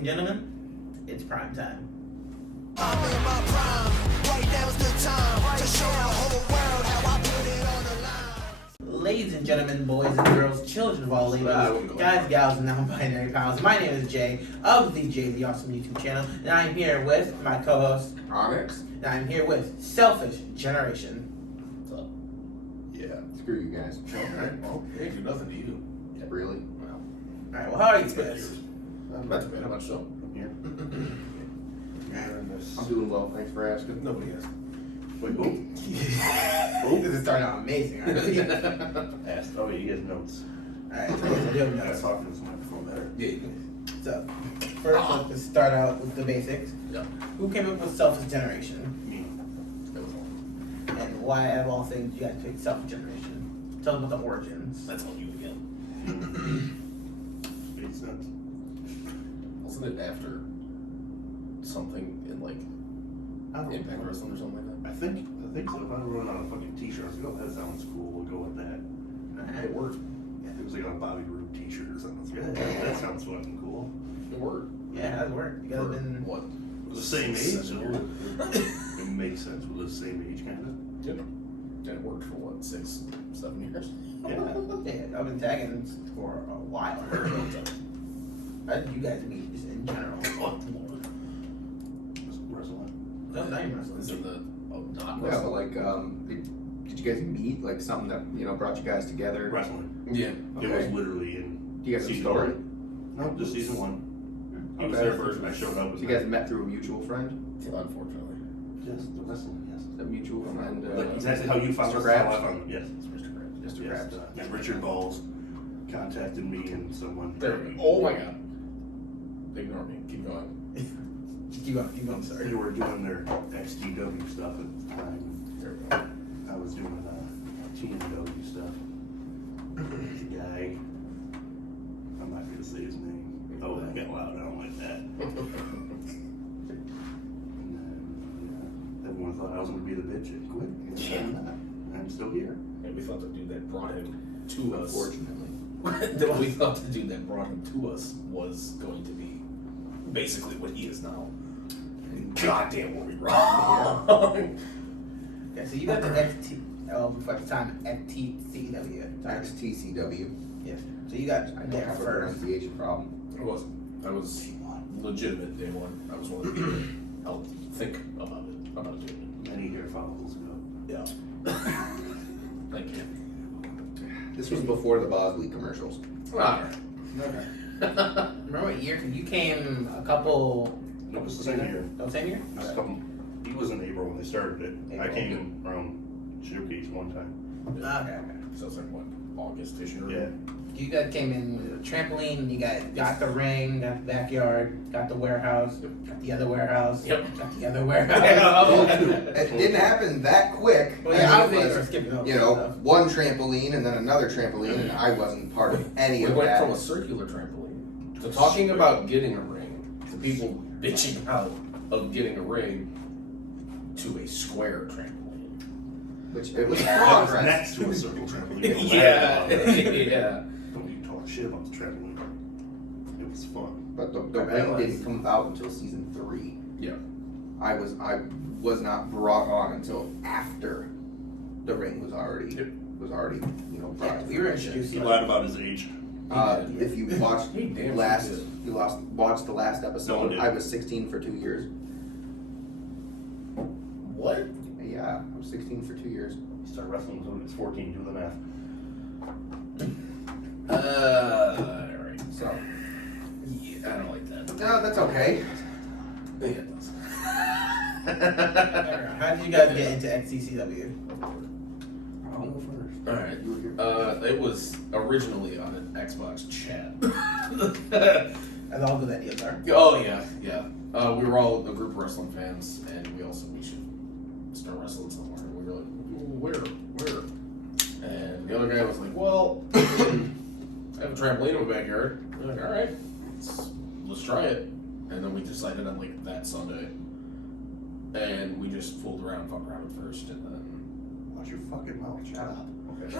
and gentlemen, it's prime time. I'm in my prime. Right now's the time to show the whole world how I put it on the line. Ladies and gentlemen, boys and girls, children of all ladies, guys, gals, and non-binary pals, my name is Jay of the Jay the Awesome YouTube channel, and I'm here with my co-host, Onyx. and I'm here with Selfish Generation. What's up? Yeah, screw you guys. Alright, well, they do nothing to you. Yeah, really? Well, Alright, well, how are you guys? not too bad. How much so? I'm here. I'm doing well, thanks for asking. Nobody has. Wait, who? This is starting out amazing, already. Asked. Oh, yeah, you get notes. Alright, so we have I gotta notes. talk to this microphone better. Yeah, you can. So, first, let's start out with the basics. Yeah. Who came up with Selfish Generation? Me. That was all. And why, of all things, you guys picked Selfish Generation? Tell them about the origins. That's all you again. Makes sense. Wasn't it after something in like I don't Impact know. Wrestling or something like that? I think so. If I wrote on a fucking t-shirt, I was like, oh, that sounds cool. We'll go with that. It worked. Yeah, it was like on a Bobby Roode t-shirt or something. I was like, yeah, that sounds fucking cool. It worked. Yeah, how's it work? You guys For have been... what? It was the same age, 7 so years. it makes sense. We're the same age, kind of. Yeah. And it worked for what, 6, 7 years? Yeah. Yeah, I've been tagging for a while. How did you guys meet, just in general? Just wrestling. No, not even wrestling. Is it the not Yeah, but wrestling? like, did you guys meet? Like something that, you know, brought you guys together? Wrestling. Yeah. It was Okay. literally in Do you guys have a season story? 1. No, just season 1. He was Okay. there first and I showed up. So you guys met through a mutual friend? Unfortunately. Just the wrestling, yes. A mutual friend? Like exactly how you found Mr. us, Krabs? how I found them. Yes. It's Mr. Krabs. Mr. Yes, Krabs. and Richard Balls contacted me and someone. There we go. Oh my god. Ignore me. Keep going. Keep going, sorry. They were doing their XTcW stuff at the time. There we go. I was doing TNW stuff. The guy, I'm not gonna say his name. Oh, that got loud. I don't like that. And then everyone thought I was gonna be the bitch and quit. Yeah. I'm not. I'm still here. And we thought the dude that brought him to us. Unfortunately. We thought the dude that brought him to us was going to be basically what he is now. And goddamn, were we wrong? Okay, so you got the before the time, XTcW. Sorry. XTcW. Yes. So you got I don't there have a first. pronunciation problem. I wasn't. I was legitimate day one. I was one of the people that helped think about it. Many hair follicles ago. Yeah. Thank you. This was before the Bosley commercials. Alright. Okay. Remember what year? 'Cause you came a couple... No, it was the same year. Oh, same year? It was a couple, he was in April when they started it. I April. came around Showcase one time. Okay. So it's like what, August-ish or Yeah. You guys came in with a trampoline, you guys got the ring, got the backyard, got the warehouse, got the other warehouse, Yep. got the other warehouse. It didn't happen that quick. Well, yeah, I I mean, was it was, for skipping over you know, stuff. one trampoline and then another trampoline, and I wasn't part of any We of went that. from a circular trampoline to talking about getting a ring to people bitching out of getting a ring to a square trampoline. Which it was That was progress. next to a circle trampoline. Yeah, yeah. Don't even talk shit about the trampoline. It was fun. But the I ring realized. didn't come out until season 3. Yeah. I was not brought on until after the ring was already Yep. you know, brought Yeah, to we were fruition. introduced He to lied about his age. If you watched He damn watched the last No episode, one did. I was 16 for 2 years. What? Yeah, I was 16 for 2 years. He started wrestling when he was 14, do the math. Alright. So Yeah, I don't like that. no, that's okay. Yeah, it does. How did you guys get into XTcW? I'll go first. Alright. You were here. It was originally on an Xbox chat. As all good ideas are. Oh yeah, yeah. We were all a group of wrestling fans, and we should start wrestling somewhere. And we were like, where? And the other guy was like, well, I have a trampoline in my backyard. We're like, all right, let's try it. And then we decided on like that Sunday, and we just fooled around, fucked around at first, and then Watch your fucking mouth. Shut up. Okay.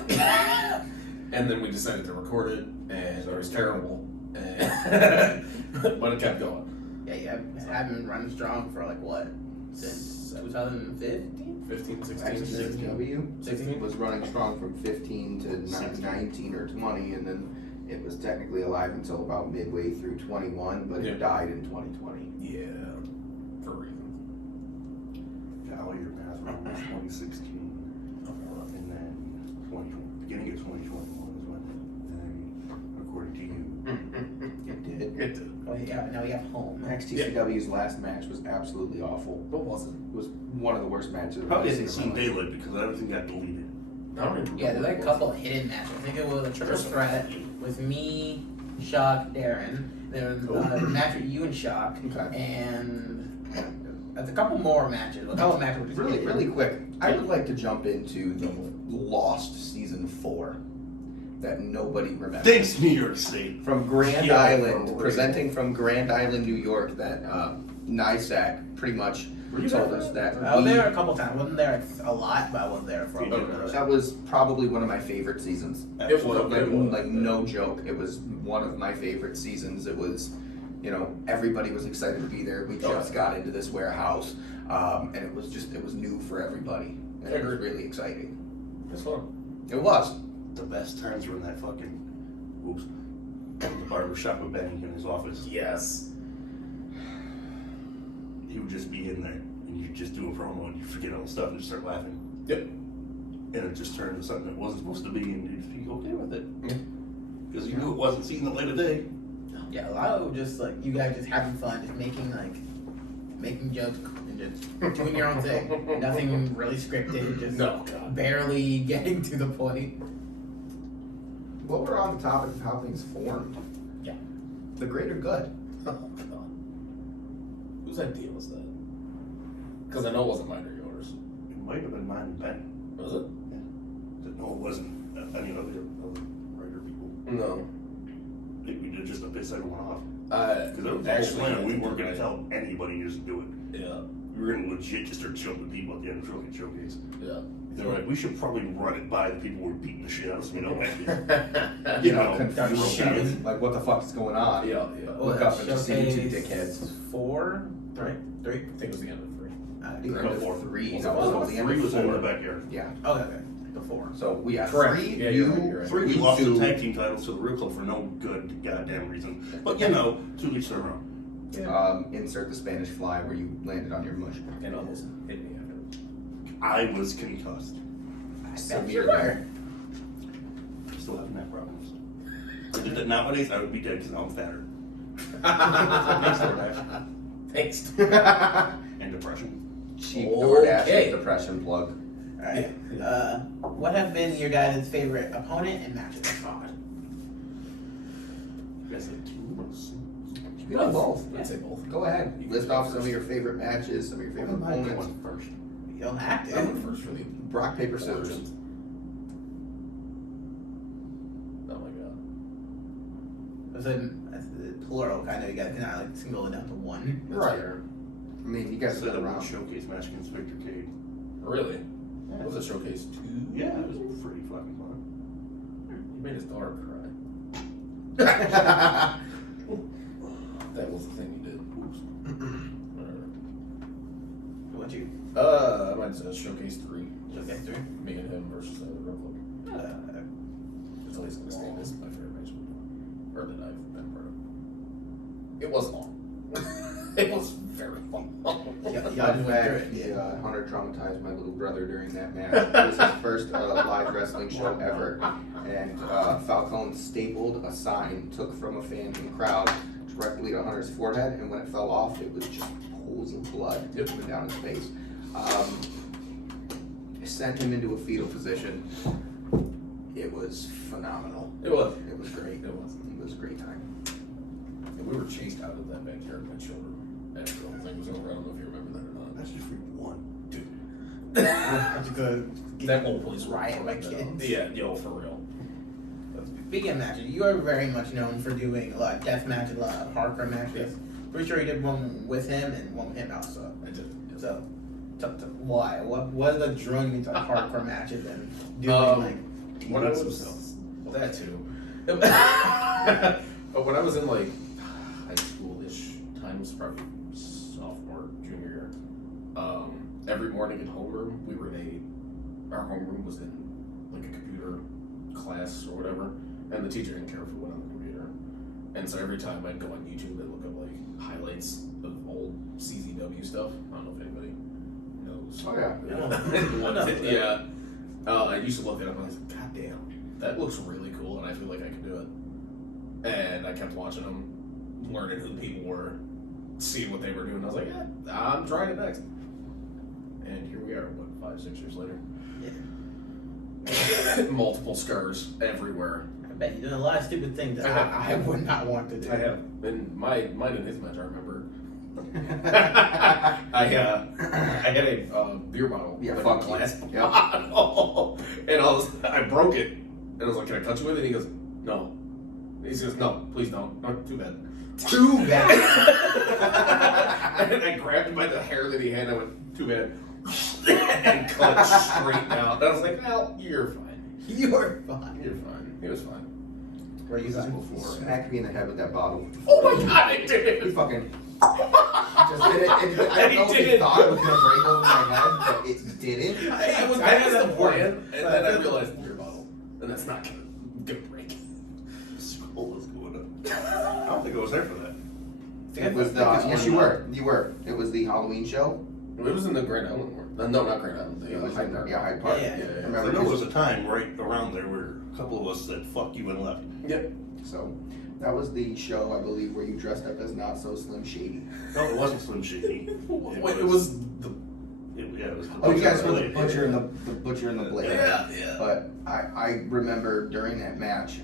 and then we decided to record it, and it was terrible. And but it kept going. Yeah, you have been running strong for like what? Since 2015? 15, 16, XTcW 16? was running strong from 15 to 19 or 20, and then it was technically alive until about midway through 21, but Yeah. it died in 2020. Yeah. For reasons. Golly, your math wrong. It was 2016. And then 2020. Beginning of 2021 is when, according to you. It did. It did. Oh yeah, now we have home. XTcW's last match was absolutely awful. What was it? It was one of the worst matches I've Probably ever hasn't seen seen in my life. daylight because everything got deleted. I don't even Yeah, there's like a remember couple what of hidden matches. I think it was a triple threat with me, Shock, Darren. There was a match with you and Shock, Okay. and there's a couple more matches. A couple of matches were just Really, hidden. really quick, I would like to jump into the Lost Season 4 that nobody remembers. Thanks, New York State. From Grand Yeah, Island, for real. presenting from Grand Island, New York, that NISAC pretty much Were you told there? us that I was we- there a couple times. Wasn't there a lot, but I was there for a little bit. that was probably one of my favorite seasons. It was. Like no joke, it was one of my favorite seasons. It was, you know, everybody was excited to be there. We just got into this warehouse, and it was new for everybody, and it was really exciting. It's fun. It was. The best times were in that fucking, the barber shop with Benny in his office. Yes. He would just be in there, and you'd just do a promo, and you forget all the stuff, and just start laughing. Yep. And it just turned into something that wasn't supposed to be, and you'd just be okay with it. Yeah. Because you knew it wasn't seeing the light of day. Yeah, a lot of just like you guys just having fun, just making jokes and just doing your own thing. Nothing really scripted, just No, God. barely getting to the point. Well, we're on the topic of how things formed. Yeah. The greater good. Oh, God. Whose idea was that? Because I know it wasn't mine or yours. It might have been mine and Ben. Was it? No, it wasn't. Any other writer people. No. We did just to piss everyone off. Because it was Actually, plan. We I think weren't going you're to tell anybody just do it. Yeah. We were going to legit just start choking people at the end of the showcase. Yeah. They were like, we should probably run it by the people who were beating the shit out of us. You know, You know, know, confusion. Like, what the fuck is going on? Yeah, yeah. Look up and just see you two Showcase dickheads. 4, Three. three. I think it was the end of 3. The end of Four. 3. Was No, it it was four? the end Three of was in the 4. backyard. Yeah. Okay, the 4. So we got Correct. 3. Yeah, you, you're right, you're right. Three, we you lost two. the tag team titles to the Real Club for no good goddamn reason. But you know, to each their own. Insert the Spanish fly where you landed on your mush. And almost hit me after. I was concussed. Severe. Still having that problems. If I did that nowadays, I would be dead because I'm fatter. Thanks. And depression. Cheap Okay. Kardashian depression plug. Alright. What have been your guys' favorite opponent and matches thus far? You guys like two? You know both. I'd say both. Go ahead. List off some of your favorite matches, some of your favorite opponents. One first. You don't have I went to. first for the Rock, paper, scissors. origins. Oh my god. It's a plural, kind of. You guys cannot like single it down to one. That's Right. fair. I mean, you guys have Set been up a around. showcase match against Victor Cade. Really? Was it Showcase 2? Yeah, it was pretty fucking fun. You made his daughter cry. That was the thing you did. What you? Mine's Showcase 3. Showcase 3? Me and him versus the Real Club. It's always going to stay. This is my favorite match. Or that I've been part of. It was long. It was very long. Yeah, Fun just went fact, through it. Hunter traumatized my little brother during that match. It was his first live wrestling show ever. And Falcone stapled a sign, took from a fan in the crowd directly to Hunter's forehead, and when it fell off, it was just pools of blood dripping down his face. Sent him into a fetal position. It was phenomenal. It was. It was great. It was. It was a great time. And we were chased out of that backyard by children after the whole thing was over. I don't know if you remember that or not. That's just for one. Dude. That whole place riot by kids. Yeah, yo, for real. Speaking of matches, you are very much known for doing a lot of death matches, a lot of hardcore matches. Pretty sure you did one with him and one with him also. I did. So, why? What is the drawing you to hardcore matches and doing like When I deeds was, themselves? well, that too. But when I was in like high school-ish times, probably sophomore, junior year, every morning in homeroom, our homeroom was in like a computer class or whatever, and the teacher didn't care if we went on the computer. And so every time I'd go on YouTube and look up like highlights of old CZW stuff. I don't know if anybody knows. Oh yeah. Yeah. I used to look it up and I was like, God damn, that looks really cool, and I feel like I could do it. And I kept watching them, learning who the people were, seeing what they were doing. I was like, yeah, I'm trying it next. And here we are, what, 5-6 years later? Yeah. Multiple scars everywhere. I bet you did a lot of stupid things that I would not want to do. I have. And mine and his match, I remember. I had a beer bottle. Yeah, like fuck a glass you. bottle. And I broke it. And I was like, can I cut you with it? And he goes, no. He says, no, please don't. No, too bad. Too bad. And I grabbed him by the hair that he had, and I went, too bad. And cut it straight out. And I was like, well, you're fine. You're fine. You're fine. He was fine. Were you fine? He smacked me in the head with that bottle. Oh my god, I did He it! fucking just did it. And I don't know if he thought it was gonna break over my head, but it didn't. That was the plan, and then I realized beer bottle, and that's not gonna break. Skull was going up. I don't think I was there for that. It was the yes, you were. You were. It was the Halloween show. It was in the Grand Island one. No, not Grand Island. It was Hyde in Park. Hyde Park. Yeah. I Remember? know there was a time right around there where a couple of us said "fuck you" and left. Yep. So that was the show, I believe, where you dressed up as Not So Slim Shady. No, it wasn't Slim Shady. Wait, it was the. It was the Oh, you guys were the Blade. butcher and the butcher and the blade. Yeah. But I remember during that match,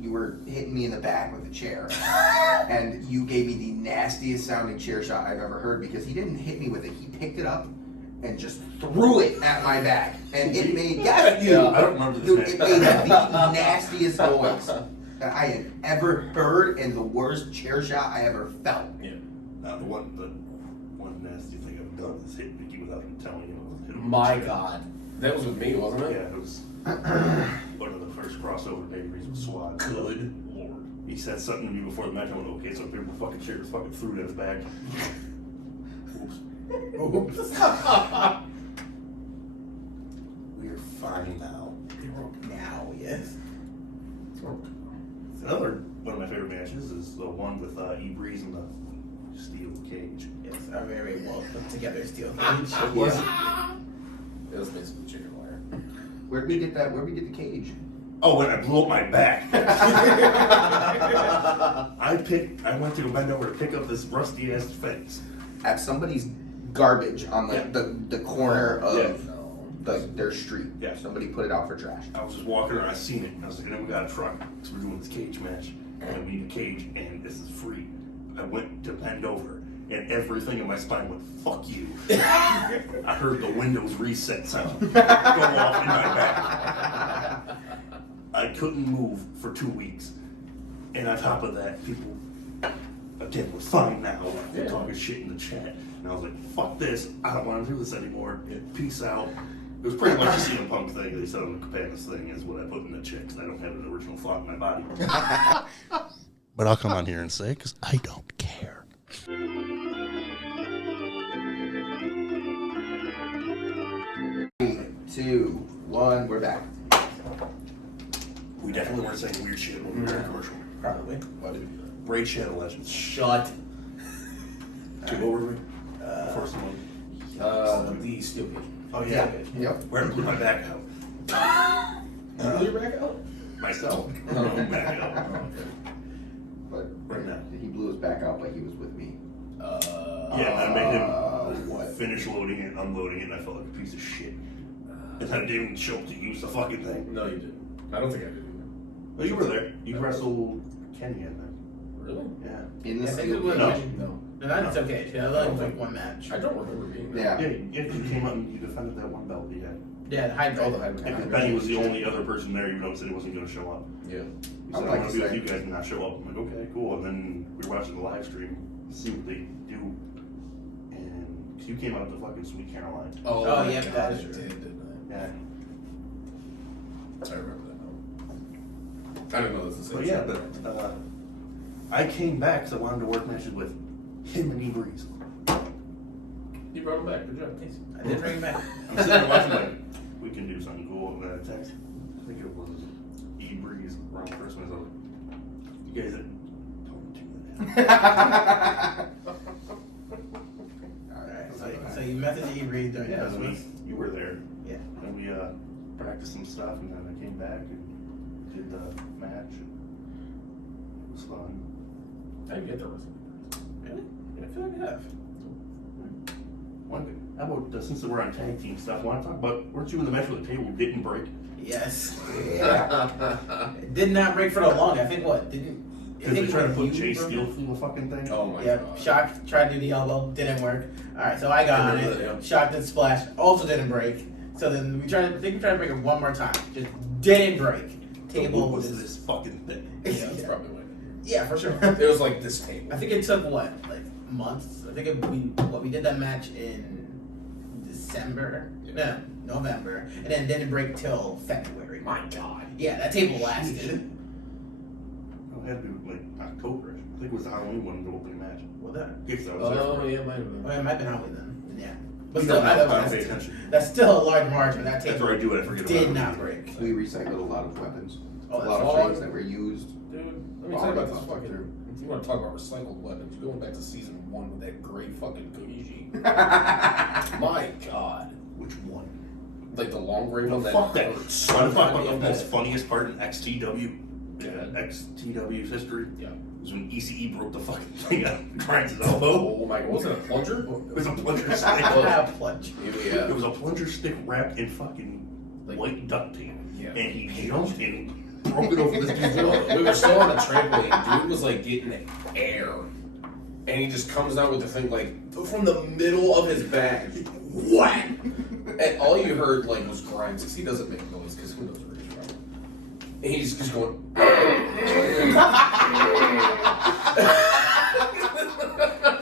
you were hitting me in the back with a chair, and you gave me the nastiest sounding chair shot I've ever heard because he didn't hit me with it. He picked it up and just threw it at my back, and it made I don't remember this dude, match. it made the nastiest noise that I had ever heard, and the worst chair shot I ever felt. Yeah. The one nasty thing I've done is hit Mickey without him telling him. Hit him with My a chair. god. That was with me, wasn't it? Yeah, it was one of the first crossover babies with SWAT. Good lord. He said something to me before the match. I went, okay, so people fucking chairs fucking threw it at his back. Oops. We're fine now. Now, yes. Another one of my favorite matches is the one with E Breeze and the steel cage. Yes, a very well put together steel cage. It was It was basically chicken wire. Where'd we get that? Where'd we get the cage? Oh, when I blew up my back. I went to bend over to pick up this rusty ass fence. At somebody's garbage on like the corner of their street. Yeah. Somebody put it out for trash. I was just walking around, I seen it, and I was like, we got a truck, so we're doing this cage match, and we need a cage, and this is free. I went to bend over, and everything in my spine went, fuck you. I heard the Windows reset sound go off in my back. I couldn't move for 2 weeks. And on top of that, people, again, we're fine now. They're talking shit in the chat. And I was like, fuck this. I don't want to do this anymore. Peace out. It was pretty much a CM Punk thing. They said on the Capanis thing is what I put in the chat because I don't have an original thought in my body. But I'll come on here and say, because I don't care. 3, 2, 1, we're back. We definitely weren't saying weird shit when we were in commercial. Probably. Why did we do Raid Shadow Legends. Shut. Okay, what were we? The first one. that? The steel cage. Oh, yeah. Yep. Where to put my back out. Did you blew your back out? Myself. No, back out. But Right now. he blew his back out, but he was with me. Yeah, I made him what? finish loading it, unloading it, and I felt like a piece of shit. And I didn't even show up to use the fucking thing. No, you didn't. I don't think I did either. Well, you were there. You wrestled Kenny, I think. Really? Yeah. In the Yeah, I think steel it was- cage. No. No, that's okay. Yeah, that was like one match. I don't remember being there. Yeah. Yeah, you came up and you defended that one belt you had. Yeah, the hybrid. Oh, the hybrid. And Benny was the only other person there, even though he said he wasn't going to show up. Yeah. He I said, would I like want to to be with say- you guys and not show up. I'm like, okay, cool. And then we were watching the live stream, see what they do. And you came out to fucking Sweet Caroline. Oh, my yeah, God, that I is did, true. didn't Yeah. I? I remember that now. I didn't know this was the But same yeah, show. but I came back because I wanted to work matches with him and E-Breeze. You brought him back. Good job. Thanks. I did bring him back. I'm sitting there watching like, we can do something cool. And then I text, I think it was E-Breeze around Christmas. I was like, you guys don't do that. Alright, so you messaged E-Reed during Yeah, Christmas. you were there. Yeah. And we practiced some stuff, and then I came back and did the match. And it was fun. I didn't get the wrestling. Really? I feel like I have. How about since we're on tag team stuff? Want to talk about? Weren't you in the match where the table didn't break? Yes. Yeah. It did not break for the long. I think what? Didn't. Because they tried to put Jay Steele through the fucking thing. Oh my Yep. god. Shock tried to do the elbow. Didn't work. Alright, so I got on remember it. that, yeah. Shock did splash. Also didn't break. So then we tried to break it one more time. Just didn't break. So Table what was just- this fucking thing? Yeah, that's probably what. Yeah, for sure. It was like this table. I think it took what, like months. I think we did that match in December, Yeah. no, November, and then didn't break till February. My god. Yeah, that table lasted. Oh, it had to be like October. I think it was the Halloween one, the opening match. Well, that. If that was there. Oh yeah, might have Oh, been. it might have been Halloween then. Yeah, but You still, don't know, I don't pay that's, attention. that's still a large margin. That That's table where I do it. I forget about did it. not break. We recycled a lot of weapons. Oh, A lot that's of all- things that were used. Dude, let me tell you about this fucking. If you want to talk about recycled weapons, going back to season 1 with that great fucking Koichi. My god. Which one? Like the long gray one that Fuck that. hurts. Want to talk about the Yeah. most funniest part in XTW? XTW's history? Yeah. Was when ECE broke the fucking thing out and grinds his elbow. Oh my god, was it a plunger? It was a plunger stick. Ah, plunge. It was a plunger stick wrapped in fucking Like- white duct tape. Yeah. And he jumped and broke it over this dude's elbow. We were still on the trampoline. Dude was like getting air. And he just comes out with the thing like from the middle of his back. Whack! And all you heard like was grinds because he doesn't make noise because who knows where he's from. And he's just going.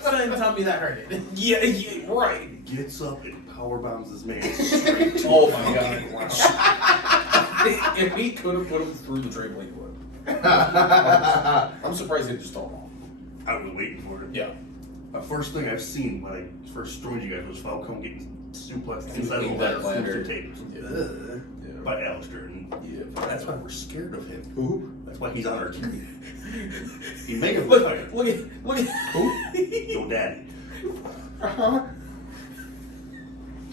So then tell me that hurt it. Yeah, right. Gets up and power bombs his man straight to Oh the my fucking god. ground. If we could have put him through the trampoline, he would. I'm surprised they just throw him off. I was waiting for it. Yeah. The first thing I've seen when I first joined you guys was Falcone getting suplexed inside of the In ladder that through ladder. two tables Ugh. by Alistair. And that's why we're scared of him. Who? That's why he's on our team. He may have Look, retired. look at. Who? Yo, Daddy.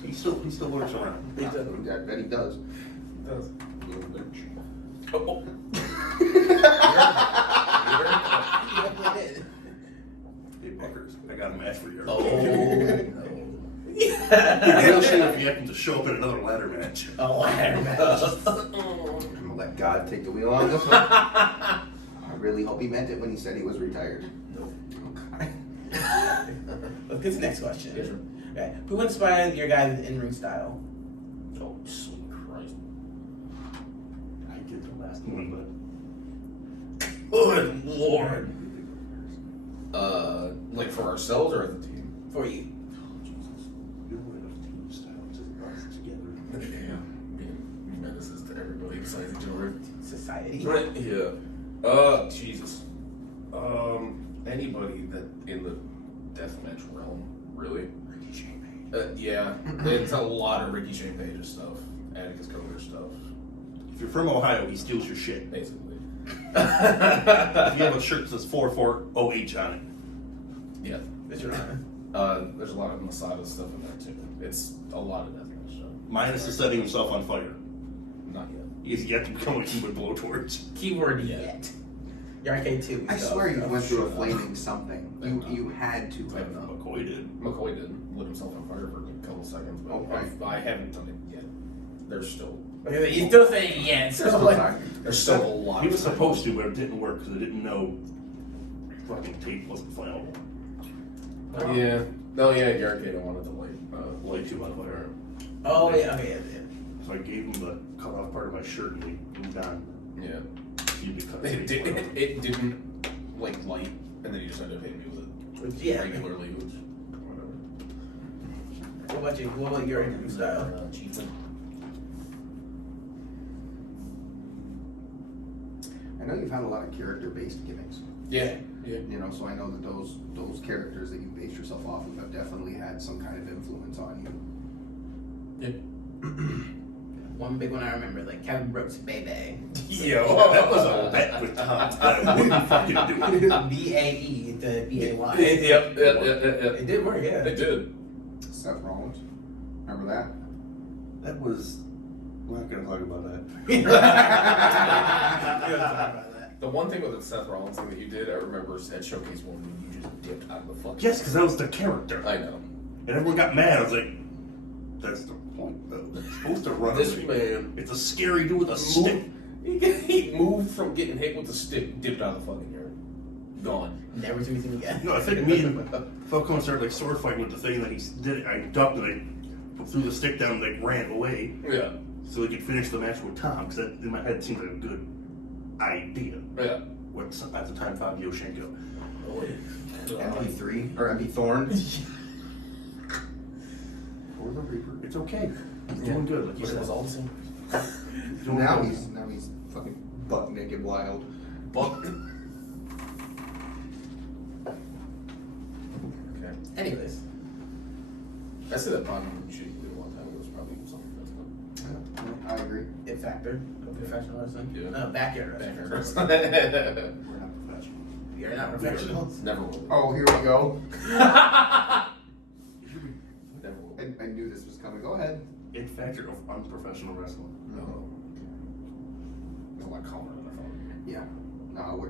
He still lurks around. I bet he does. Little bitch. Hey, Buckers, I got a match for you. Oh, Real shit if you happen to show up in another ladder match. A ladder match. I'm gonna let God take the wheel on this one. I really hope he meant it when he said he was retired. Nope. Okay. Let's get to the next question. Yeah, sure. Okay. Who inspired your guys' in-ring style? Oh, sweet Christ. I did the last one, Good lord. Like for ourselves or as a team? For you. but you would have team style to us together. Yeah. Menaces to everybody besides each other. Society. Right? Yeah. Jesus. Anybody that in the deathmatch realm, really? Ricky Shane. Yeah. It's a lot of Ricky Shane Page's stuff. Atticus Coder stuff. If you're from Ohio, he steals your shit. Basically. If you have a shirt that says 44OH on it, Yeah. That's your honor. There's a lot of Masada stuff in there too. It's a lot of deathmatch stuff. minus the setting himself on fire. Not yet. He's yet to become a human blowtorch. Keyword yet. Your arcade 2. I swear you went through a flaming something. You had to I have. have not. McCoy did. McCoy did lit himself on fire for a couple seconds, but Okay. I haven't done it yet. There's still He's still saying yet. So like, there's still a lot. He was of supposed to, but it didn't work because it didn't know fucking tape wasn't flammable. Yeah. No, yeah, the arcade I wanted to light. Light too on fire. oh yeah, okay, yeah. So I gave him the cut off part of my shirt and he moved on. Yeah. He had to cut It, tape did, off. it didn't like light, and then you just ended up hitting me with it Yeah. regularly, which whatever. What about you? What about your in-ring style? Chieftain. I know you've had a lot of character-based gimmicks. Yeah, yeah. You know, so I know that those characters that you based yourself off of have definitely had some kind of influence on you. Yeah. One big one I remember, like Kevin Brooks' Baby. Yo. That was a bet with Tom. I wouldn't fucking do it. B-A-E to B-A-Y. Yep. It did work, yeah. It did. Seth Rollins. Remember that? That was. We're not gonna talk about that. The one thing with the Seth Rollins thing that you did, I remember at Showcase 1 when you just dipped out of the fucking. Yes, because that was the character. I know. And everyone got mad. I was like, that's the point, though. It's supposed to run. This away. man. It's a scary dude with a stick. He moved from getting hit with the stick, dipped out of the fucking yard. Gone. Never to be seen again. No, I think me and Falcone started like sword fighting with the thing that he did it. I ducked and I threw the stick down and like ran away Yeah. so he could finish the match with Tom. Because that in my head seemed like a good idea. Yeah. What's at the time Fabio Shenko. MP3 or MP Thorn. Or the Reaper. It's okay. He's doing good. Like you But it said. was all the same. Doing Now good. he's fucking butt naked wild. But. Okay. Anyways. I said that probably we should do one time. It was probably something that's not. I agree. It factor of professional wrestling. Yeah. No, backyard wrestling. Backyard We're wrestling. not professional. You're not professionals. Never will. Oh, here we go. Never will. I knew this was coming. Go ahead. It factor of unprofessional wrestling. No. No, like calling it on the phone. Yeah. No,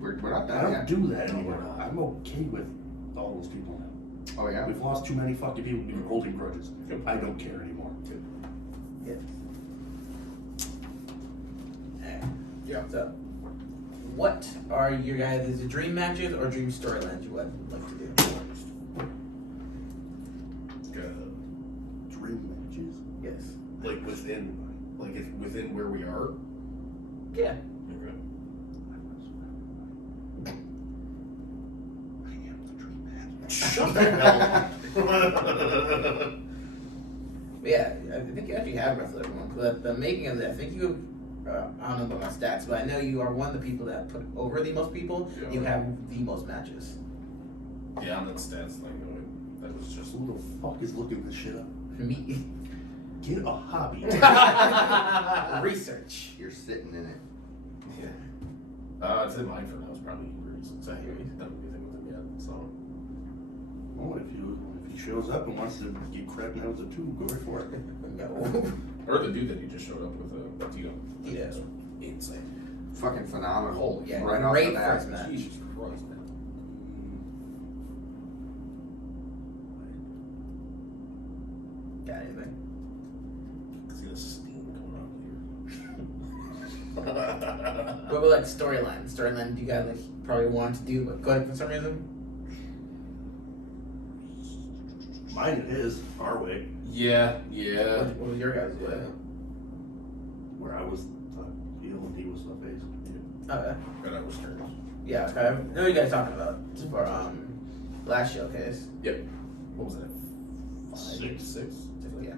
we're not I done don't yet. do that No, anymore. we're not. I'm okay with all those people now. Oh yeah. We've lost too many fucking people because we're holding grudges. I don't care anymore. Yeah. Alright. Yeah. So, what are your guys' dream matches or dream storylines you would like to do? Dream matches. Yes. Like within where we are. Yeah. Okay. I am the dream man. Shut the hell up. But yeah, I think you actually have wrestled everyone. But the making of it, I think you have, I don't know about my stats, but I know you are one of the people that put over the most people. Yeah. You have the most matches. Yeah, on that stats thing, that was just. Who the fuck is looking this shit up? Me. Get a hobby. Research. You're sitting in it. Yeah. It's in mine for now. It's probably reasons. I hear you. That would be a thing with him yet. So. Well, if he shows up and wants to get crap now with the two, go right for it. No. Or the dude that he just showed up with Tito. Yeah. Insane. Fucking phenomenal. Holy Yeah, Right off great the bat. first match. Jesus Christ, man. Got anything? See the steam coming out What about like storyline? Storyline do you guys like probably want to do but couldn't for some reason? Mine is our way, here. Yeah. What was your guys' way? where I was the heel and he was the face. Okay. And I was curious. Yeah, okay. I know what you guys talking about for last showcase. Yep. What was that? Six. Yeah.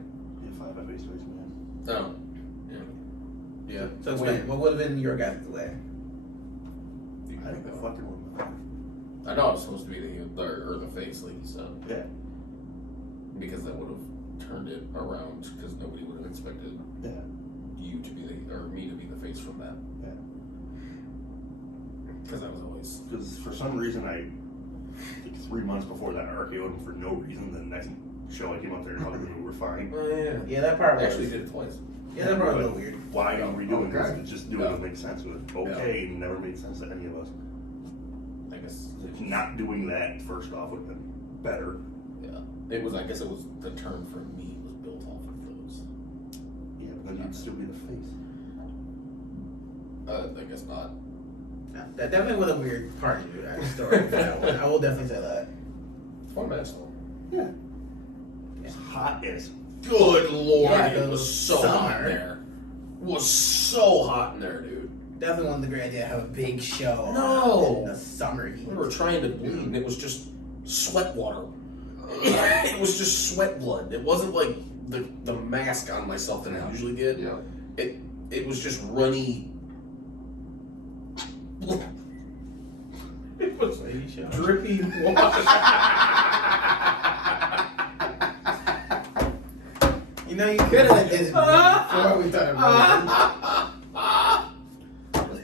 Yeah, 5 at face man. Oh. Yeah. Yeah. So explain, what would have been your guys' way? I think the fucking one. I know I was supposed to be the heel or the face, like you said, Yeah. because that would have turned it around. Because nobody would have expected Yeah. you to be or me to be the face from that. Yeah. Because I was always. Because for some reason I think 3 months before that RKO'd him for no reason. The next show I came up there and hugged him and we were fine. Oh yeah. Yeah, that part I was actually did it twice. Yeah, that part was a little weird. Why are we doing this? Okay. It just didn't make sense with it. Okay, it never made sense to any of us. I guess. Not doing that first off would have been better. Yeah. It was. I guess it was the turn for me was built off of those. Yeah, but then you'd still be the face. I guess not. Yeah, that definitely was a weird part of your story for that one. I will definitely say that. Fun match though. Yeah. It's hot as. Good lord, Yeah, it was so hot summer. in there. It was so hot in there, dude. Definitely one of the great idea to have a big show No. in the summer heat. We were trying to bleed, and it was just sweat water. It was just sweat blood. It wasn't like the mask on myself that I usually get. Yeah. It was just runny It was Lady show. drippy water. You know, you could have did it before we started rolling.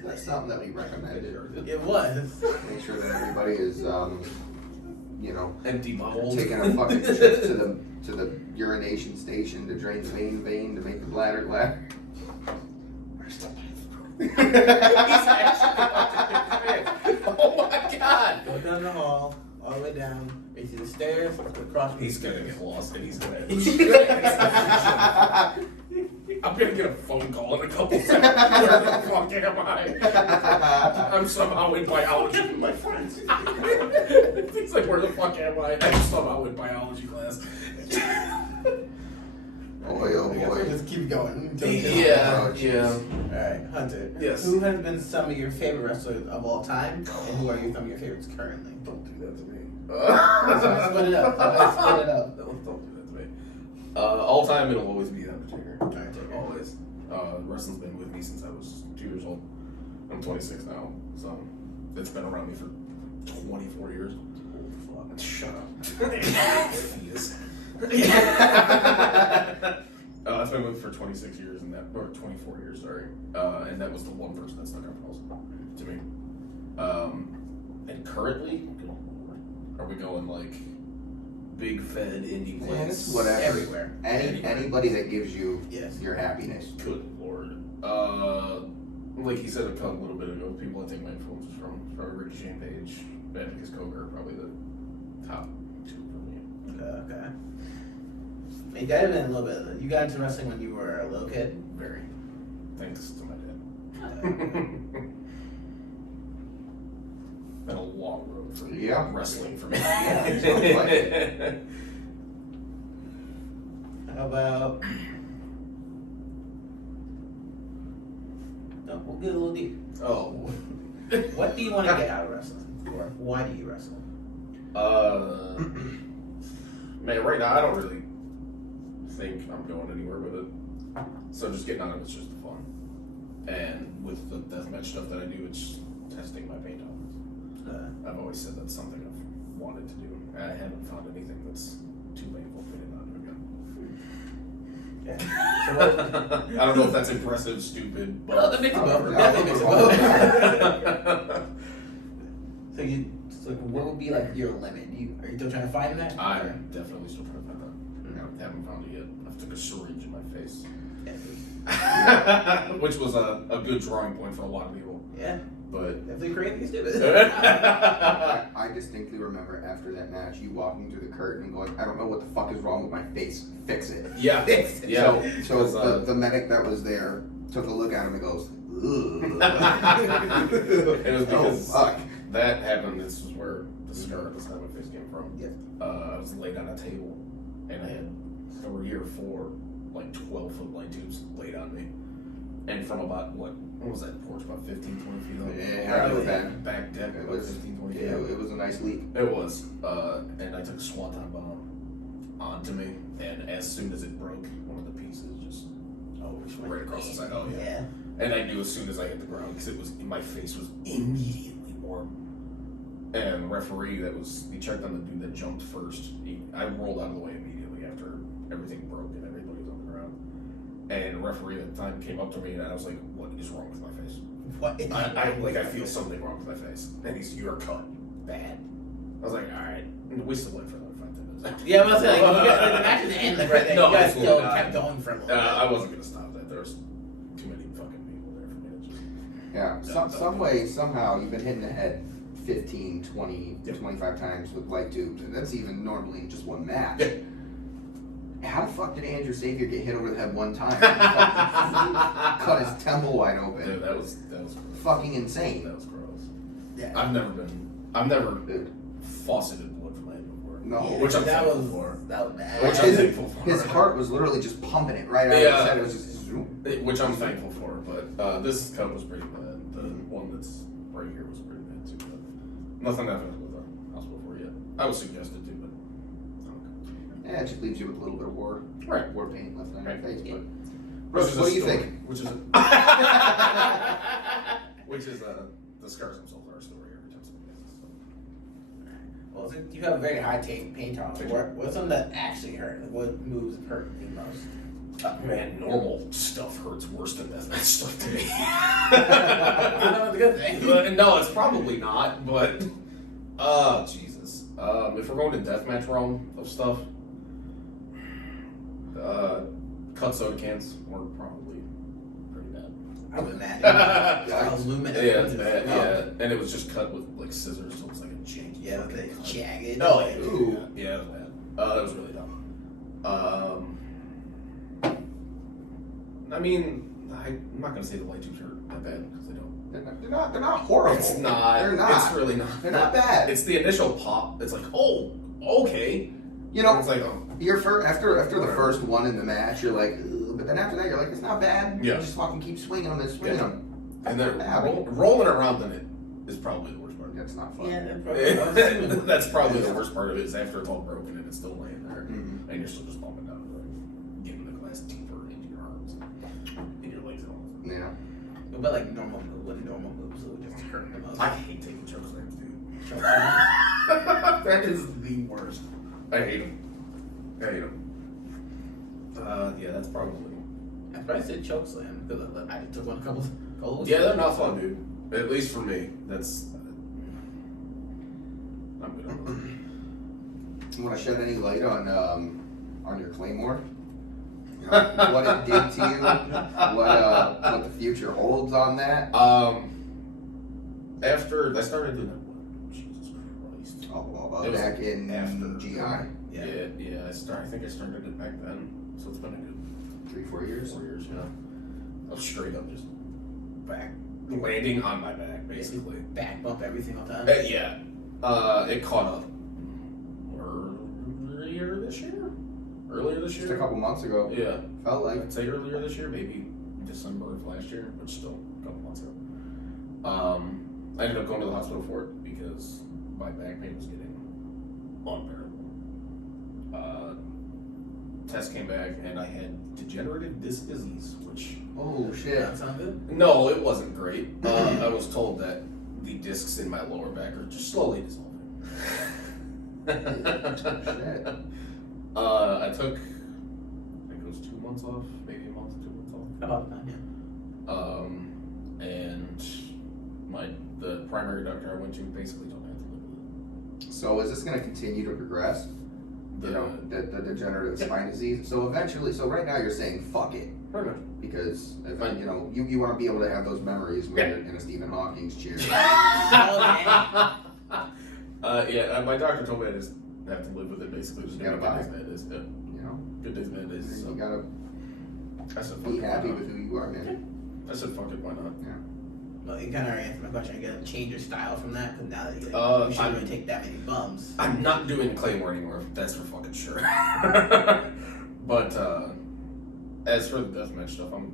That's something that we recommended. It was. Make sure that everybody is, Empty bubbles. taking a fucking trip to the urination station to drain the vein to make the bladder ladder. Oh my god! Go down the hall, all the way down, right to the stairs, across from He's the gonna stairs. get lost and he's gonna. I'm gonna get a phone call in a couple seconds. Where the fuck am I? I'm somehow in biology. My friends. He's like, where the fuck am I? I'm somehow in biology class. Boy, oh boy. Let's keep going. Yeah. Alright, Hunter. Yes. Who has been some of your favorite wrestlers of all time? And who are some of your favorites currently? Don't do that to me. Split it up. Split it up. Don't do that to me. All time, it'll always be Undertaker. Undertaker. Always. Wrestling's been with me since I was 2 years old. I'm 26 now, so it's been around me for 24 years. Shut up. Yes. It's been with me for 26 years, or 24 years, sorry. And that was the one person that stuck out the most to me. And currently, are we going like big fed indie Man, place? it's whatever. Everywhere. Anybody that gives you Yes. your happiness. Good lord. Like he said a little bit ago, people I take my influences from Ricky Shane Page, Atticus Coker, are probably the top 2 for me. Okay. You got in a little bit. You got into wrestling when you were a little kid. Very. Thanks to my dad. Been a long road for wrestling for me. Yeah, it sounds like it. How about? No, we'll get a little deep. Oh. What do you want to get out of wrestling? Or why do you wrestle? Man, right now I don't really think I'm going anywhere with it. So just getting out of it's just the fun. And with the deathmatch stuff that I do, it's testing my pain tolerance. I've always said that's something I've wanted to do. I haven't found anything that's too painful for me to not do again. Yeah. I don't know if that's impressive, stupid, but Well, that makes it both. Yeah, Definitely makes it both. So what would be like your limit? Are you still trying to find that? I'm definitely still trying to find that. I haven't found it yet. I took a syringe in my face. Which was a good drawing point for a lot of people. Yeah. But Definitely crazy stupid. I distinctly remember after that match, you walking through the curtain and going, I don't know what the fuck is wrong with my face. Fix it. yeah. So Because, the medic that was there took a look at him and goes, ugh. it was because Oh, fuck. that happened. This was where the scar on the side of my face came from. Yep. I was laid on a table and I had 3 or 4 like 12-foot light tubes laid on me. And from about, what was that porch, about 15, 20 feet up? Yeah, it was bad. Back deck, It about was, 15, 20 feet yeah, up. it was a nice leap. It was. And I took a swanton bomb onto me, and as soon as it broke, one of the pieces just right across the side. Oh, yeah. And I knew as soon as I hit the ground, because my face was immediately warm. And the referee he checked on the dude that jumped first. I rolled out of the way immediately after everything broke and everybody was on the ground. And the referee at the time came up to me and I was like, what is wrong with my face? What? I feel something wrong with my face. And you're cut bad. I was like, alright. We still went for another 5 minutes. Yeah, I was like, the match didn't end like right there. No, You guys absolutely still not. kept going for a little bit. I wasn't going to stop that. There was too many fucking people there for me to just... Yeah, some way, somehow, you've been hitting the head 15, 20, 25 times with light tubes, and that's even normally in just one match. Yeah. How the fuck did Andrew Xavier get hit over the head one time? Cut his temple wide open. Dude, that was Fucking insane. That was gross. Yeah. I've never fauceted blood from my head before. No. Which I'm that thankful was for. that was bad. Which I'm thankful for. His heart was literally just pumping it right out of his head. It was just zoom. Which I'm thankful for, but this cut was pretty bad. The one that's right here was pretty bad too. But nothing I've had to go to the hospital for yet. I was suggested to, but Yeah, it just leaves you with a little bit of war paint left on your face. But Brooks, what do you think? Which is the the scars themselves are still right every time somebody gets it. Well, since you have a very high pain tolerance, what's something that actually hurt? Like, what moves hurt the most? Man, normal stuff hurts worse than deathmatch stuff to me. That's a good thing. No, it's probably not, but Jesus. If we're going to deathmatch realm of stuff, cut soda cans were probably pretty bad. I was mad. Yeah. Aluminum. Yeah, it's bad. Yeah, and it was just cut with like scissors, so it's like a janky. Yeah, fucking the cut. jagged. Oh yeah, Ooh. yeah, it was bad. That was really dumb. I mean, I'm not gonna say the light tubes are that bad because they don't. They're not horrible. It's not. They're not. It's really not. They're not bad. It's the initial pop. It's like, oh, okay. You know, It's like, oh, after the first one in the match, you're like, ugh, but then after that, you're like, it's not bad. Yeah. You just fucking keep swinging them and swinging them. and then Yeah. rolling around in it is probably the worst part. That's not fun. Yeah, that's probably. That's probably the worst part of it. Is after it's all broken and it's still laying there, Mhm. and you're still just bumping down, like getting the glass deeper into your arms, in your legs, and all. Yeah. But like normal moves would just hurt the most. I hate taking choke slams, dude. Choke slam. That is the worst. I hate them. Yeah, that's probably. I probably said choke slam because I took one a couple goals. Yeah, they're not fun, dude. At least for me. That's. I'm good on those. You want to shed any light on your Claymore? You know, what it did to you? What the future holds on that? After I started doing that, Jesus Christ. Oh, It was back in after GI, Yeah. I think I started it back then, so it's been a good 3-4 years. 4 years. Yeah, I was straight up just back landing on my back, basically. Back bump every single time. Yeah. It caught up earlier this year. Just a couple months ago. Yeah. Felt like. I'd say earlier this year, maybe December of last year, but still a couple months ago. I ended up going to the hospital for it because my back pain was getting unbearable. Test came back and I had degenerative disc disease, which Oh shit. That sound good? no, it wasn't great. I was told that the discs in my lower back are just slowly dissolving. Shit. I took, I think it was 2 months off, maybe a month, 2 months off. About the time, yeah. And the primary doctor I went to basically told me I had to live with So is this going to continue to progress? it. You know, the degenerative spine disease. So eventually, right now you're saying fuck it, Pretty much. because if, Fine. you know you want to be able to have those memories when you're in a Stephen Hawking's chair. Yeah, my doctor told me I just have to live with it basically. Just You gotta good buy days, it. bad days. Yeah. You know, Good days, bad days. So you gotta I said, fuck be it, why happy not? with who you are, man. I said, fuck it, why not? Well, you kind of already answered my question. You're gonna change your style from that because now that you shouldn't I'm- really take that many bumps. I'm not doing Claymore anymore. That's for fucking sure. But as for the deathmatch stuff, I'm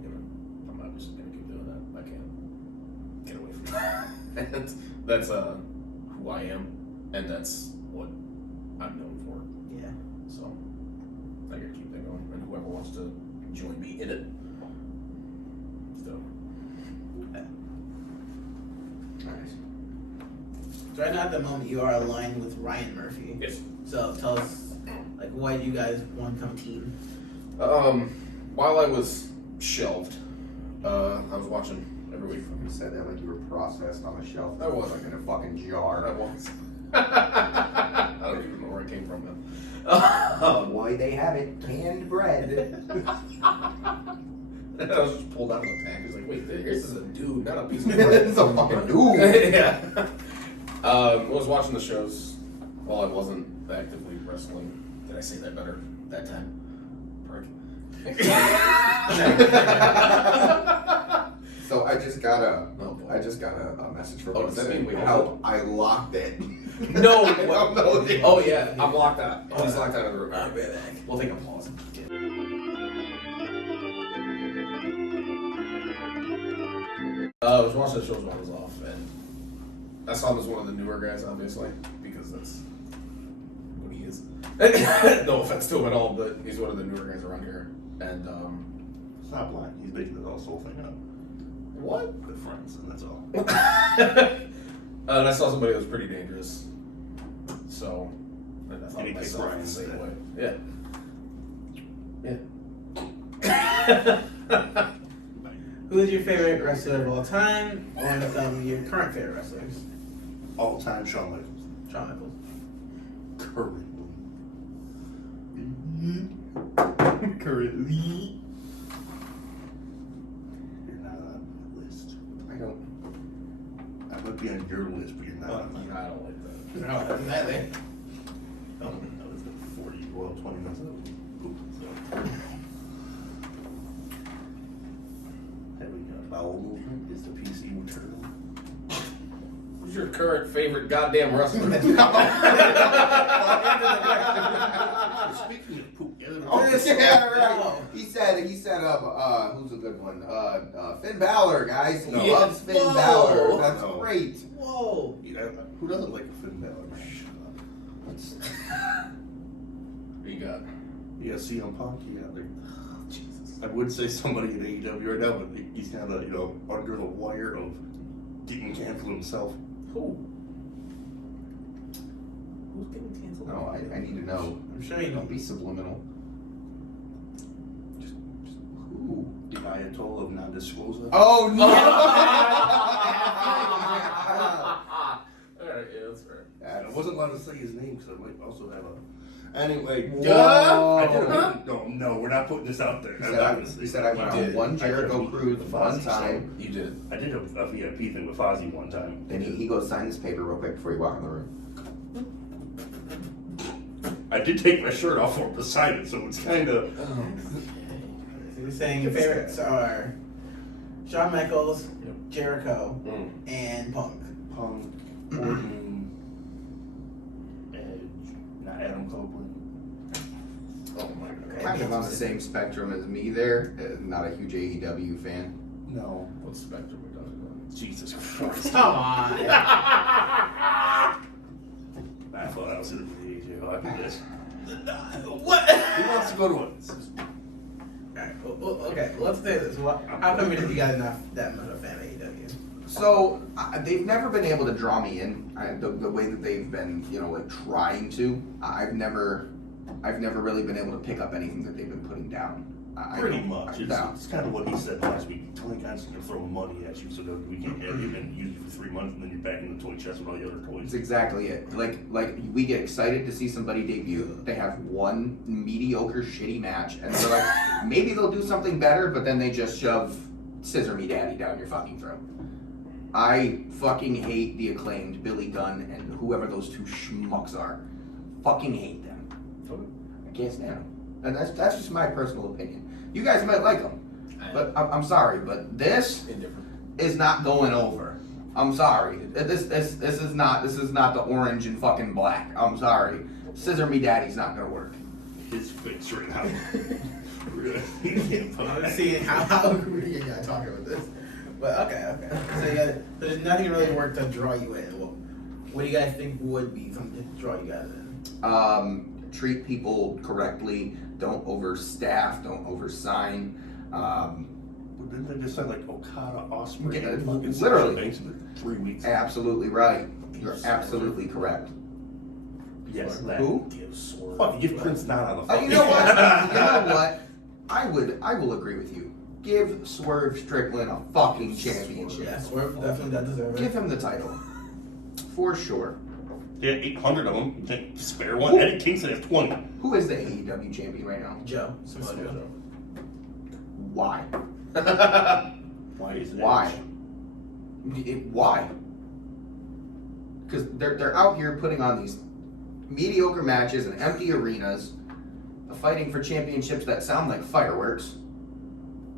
obviously gonna keep doing that. I can't get away from that. And that's who I am, and that's what I'm known for. Yeah. So I gotta keep that going, and whoever wants to join me in it. So Nice. So right now at the moment you are aligned with Ryan Murphy. yes. So tell us, like, why do you guys want to become a team? While I was shelved, I was watching every week. You said that like you were processed on a shelf. I was. Like in a fucking jar. I was. I don't even know where I came from now. Why they have it canned bread. I was just pulled out of the pack. He's like, wait, this is a dude, not a piece of bread. It's a fucking dude. Yeah. I was watching the shows while I wasn't actively wrestling. Did I say that better that time? Prick. So I just got a message from Oh, does that mean we how I locked it. No. I don't know. Oh yeah, I'm locked out. Oh, he's locked out of the room. I'll be back. We'll take a pause. I was watching the shows while I was off, and I saw him as one of the newer guys, obviously, because that's what he is. No offense to him at all, but he's one of the newer guys around here. And Stop lying. He's making this whole thing up. What? Good friends, and that's all. And I saw somebody that was pretty dangerous. So, and I thought And he of picked myself Ryan the same instead. way. Yeah. Who is your favorite wrestler of all time, or some of your current favorite wrestlers? All-time Shawn Michaels. Shawn Michaels. Currently. You're not on my list. I don't. I would be on your list, but you're not on mine. I don't like that. No, that's that there. I was at 40, well, 20 minutes ago. So. Have we got bowel movement? Is the PC maternal? Who's your current favorite goddamn wrestler? Speaking of poop, the other Oh, yeah, right. No. He said, who's a good one? Finn Balor, guys. He No. loves Finn Whoa. Balor. That's No. great. Whoa. Who doesn't like a Finn Balor? Shut up. Who you got? You got CM Punk, you got like, Jesus. I would say somebody in AEW right now, but he's kind of, under the wire of getting canceled himself. Who? Who's getting canceled? No, I need to know. I'm sure you Don't know. be subliminal. Just who? The Ayatollah of non-disclosure. Oh no! Alright, yeah, that's fair. I wasn't allowed to say his name because I might also have a. Anyway, Whoa. I did no, we're not putting this out there. He said I went You on did. one I Jericho heard cruise the one Fozzy time. You did. I did a VIP thing with Fozzy one time. Then he goes sign this paper real quick before you walk in the room. I did take my shirt off for him to sign it, so it's kind of. So you're saying your favorites are Shawn Michaels, Yep. Jericho, Mm. and Punk. Punk, Orton, Edge, not Adam Copeland. Oh my god. Kind of on the same spectrum as me there. Not a huge AEW fan. No. What spectrum we talking about? Jesus Christ. Come on. I thought I was in the AJ. I'll do this. What? Who wants to go to it? Alright, well, okay, let's say this. How come you guys not that much of a fan of AEW? So they've never been able to draw me in the way that they've been, trying to. I've never really been able to pick up anything that they've been putting down. Pretty much. No. It's kind of what he said last week. Tony Khan's going to throw money at you so that we can have you and use you for 3 months and then you're back in the toy chest with all the other That's toys. exactly it. Like we get excited to see somebody debut. They have one mediocre, shitty match, and they're like, maybe they'll do something better, but then they just shove Scissor Me Daddy down your fucking throat. I fucking hate the Acclaimed, Billy Gunn, and whoever those two schmucks are. Fucking hate them. I can't stand them. And that's just my personal opinion. You guys might like them, but I'm sorry, but this Indifferent. is not going over. I'm sorry. This is not the orange and fucking black. I'm sorry. Scissor Me Daddy's not gonna work. His face right now. Really? You can't put I'm that. seeing how agree you guys talking about this. But okay. So there's nothing really worked to draw you in. What do you guys think would be something to draw you guys in? Treat people correctly. Don't overstaff. Don't oversign. Didn't they just say like Okada, Osprey, Yeah, and fucking literally. things in 3 weeks? Absolutely right. You're absolutely correct. Yes, that. Who? Give sword. Fuck, give Prince not on the Oh, fucking. you know what? I will agree with you. Give Swerve Strickland a fucking championship. Yeah, Swerve definitely does deserve Give it. him the title. For sure. Yeah, 800 of them. You can't spare one. Eddie Kingston has 20. Who is the AEW champion right now? Joe. Samoa Joe. Why? Why is that? Why? Why? Because they're out here putting on these mediocre matches in empty arenas, fighting for championships that sound like fireworks.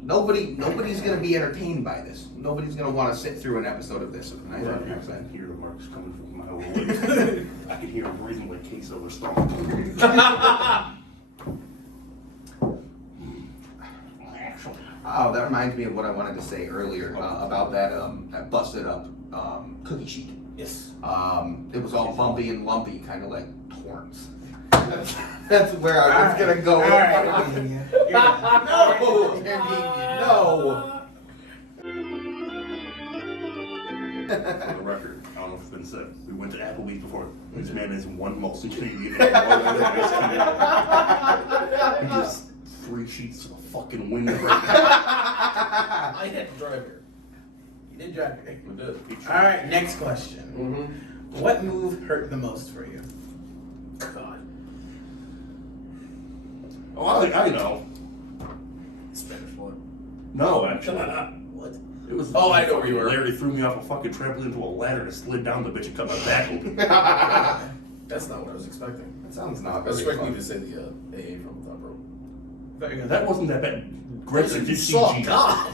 Nobody's gonna be entertained by this. Nobody's gonna want to sit through an episode of this. And I I think that's it. can hear the marks coming from my away. I can hear him breathing like queso or stuff. Oh, that reminds me of what I wanted to say earlier about that busted up cookie sheet. Yes. It was all bumpy and lumpy, kind of like torrents. That's where I was gonna go. All right. No, no. For the record, I don't know if it's been said. We went to Applebee's before. This man is one Molson Canadian and one other He just 3 sheets of fucking windbreak. I had to drive here. You did drive it. I did. Alright, next question. Mm-hmm. What move hurt the most for you? God. Oh, I know. Spanish one. No, actually. What? It was. Oh, I know where you were. Larry threw me off a fucking trampoline into a ladder and slid down the bitch and cut my back open. That's not what I was expecting. That sounds not I was very expecting you fun. to say the AA from the top rope. That wasn't that bad. Greg, I did see saw Jesus. God.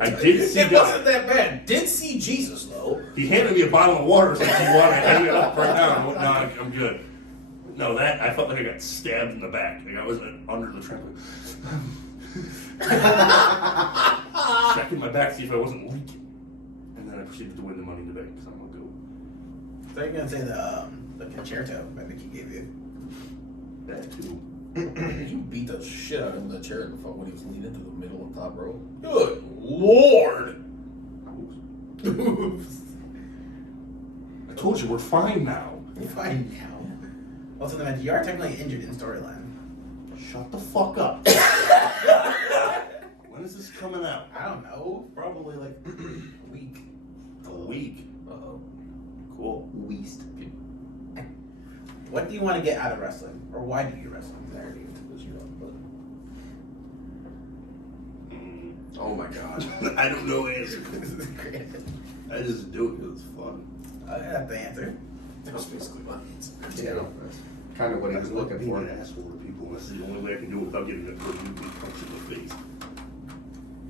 I did see It God. wasn't that bad. Did see Jesus though. He handed me a bottle of water since he wanted to hang it up right now. I went, no, I'm good. No, that I felt like I got stabbed in the back. Like I was under the trampoline. Checking my back to see if I wasn't leaking. And then I proceeded to win the money in the bank because I'm a go. So you're gonna say the concerto that Mickey gave you. That too. You beat the shit out of him in the chair in the front when he was leaning to the middle of the top row. Good Lord! Oops. I told you we're fine now. You're fine now. Also, the you are technically injured in storyline. Shut the fuck up. When is this coming out? I don't know. Probably like a week. A week. Uh-oh. Cool. Weast. What do you want to get out of wrestling? Or why do you wrestle? I already took this year off, but... Oh my God. I don't know the answer. This is great. I just do it because it's fun. That's the answer. That was basically my answer. Yeah, that's kind of what he was looking being for. an asshole to people. That's the only way I can do it without getting a good punch in the face.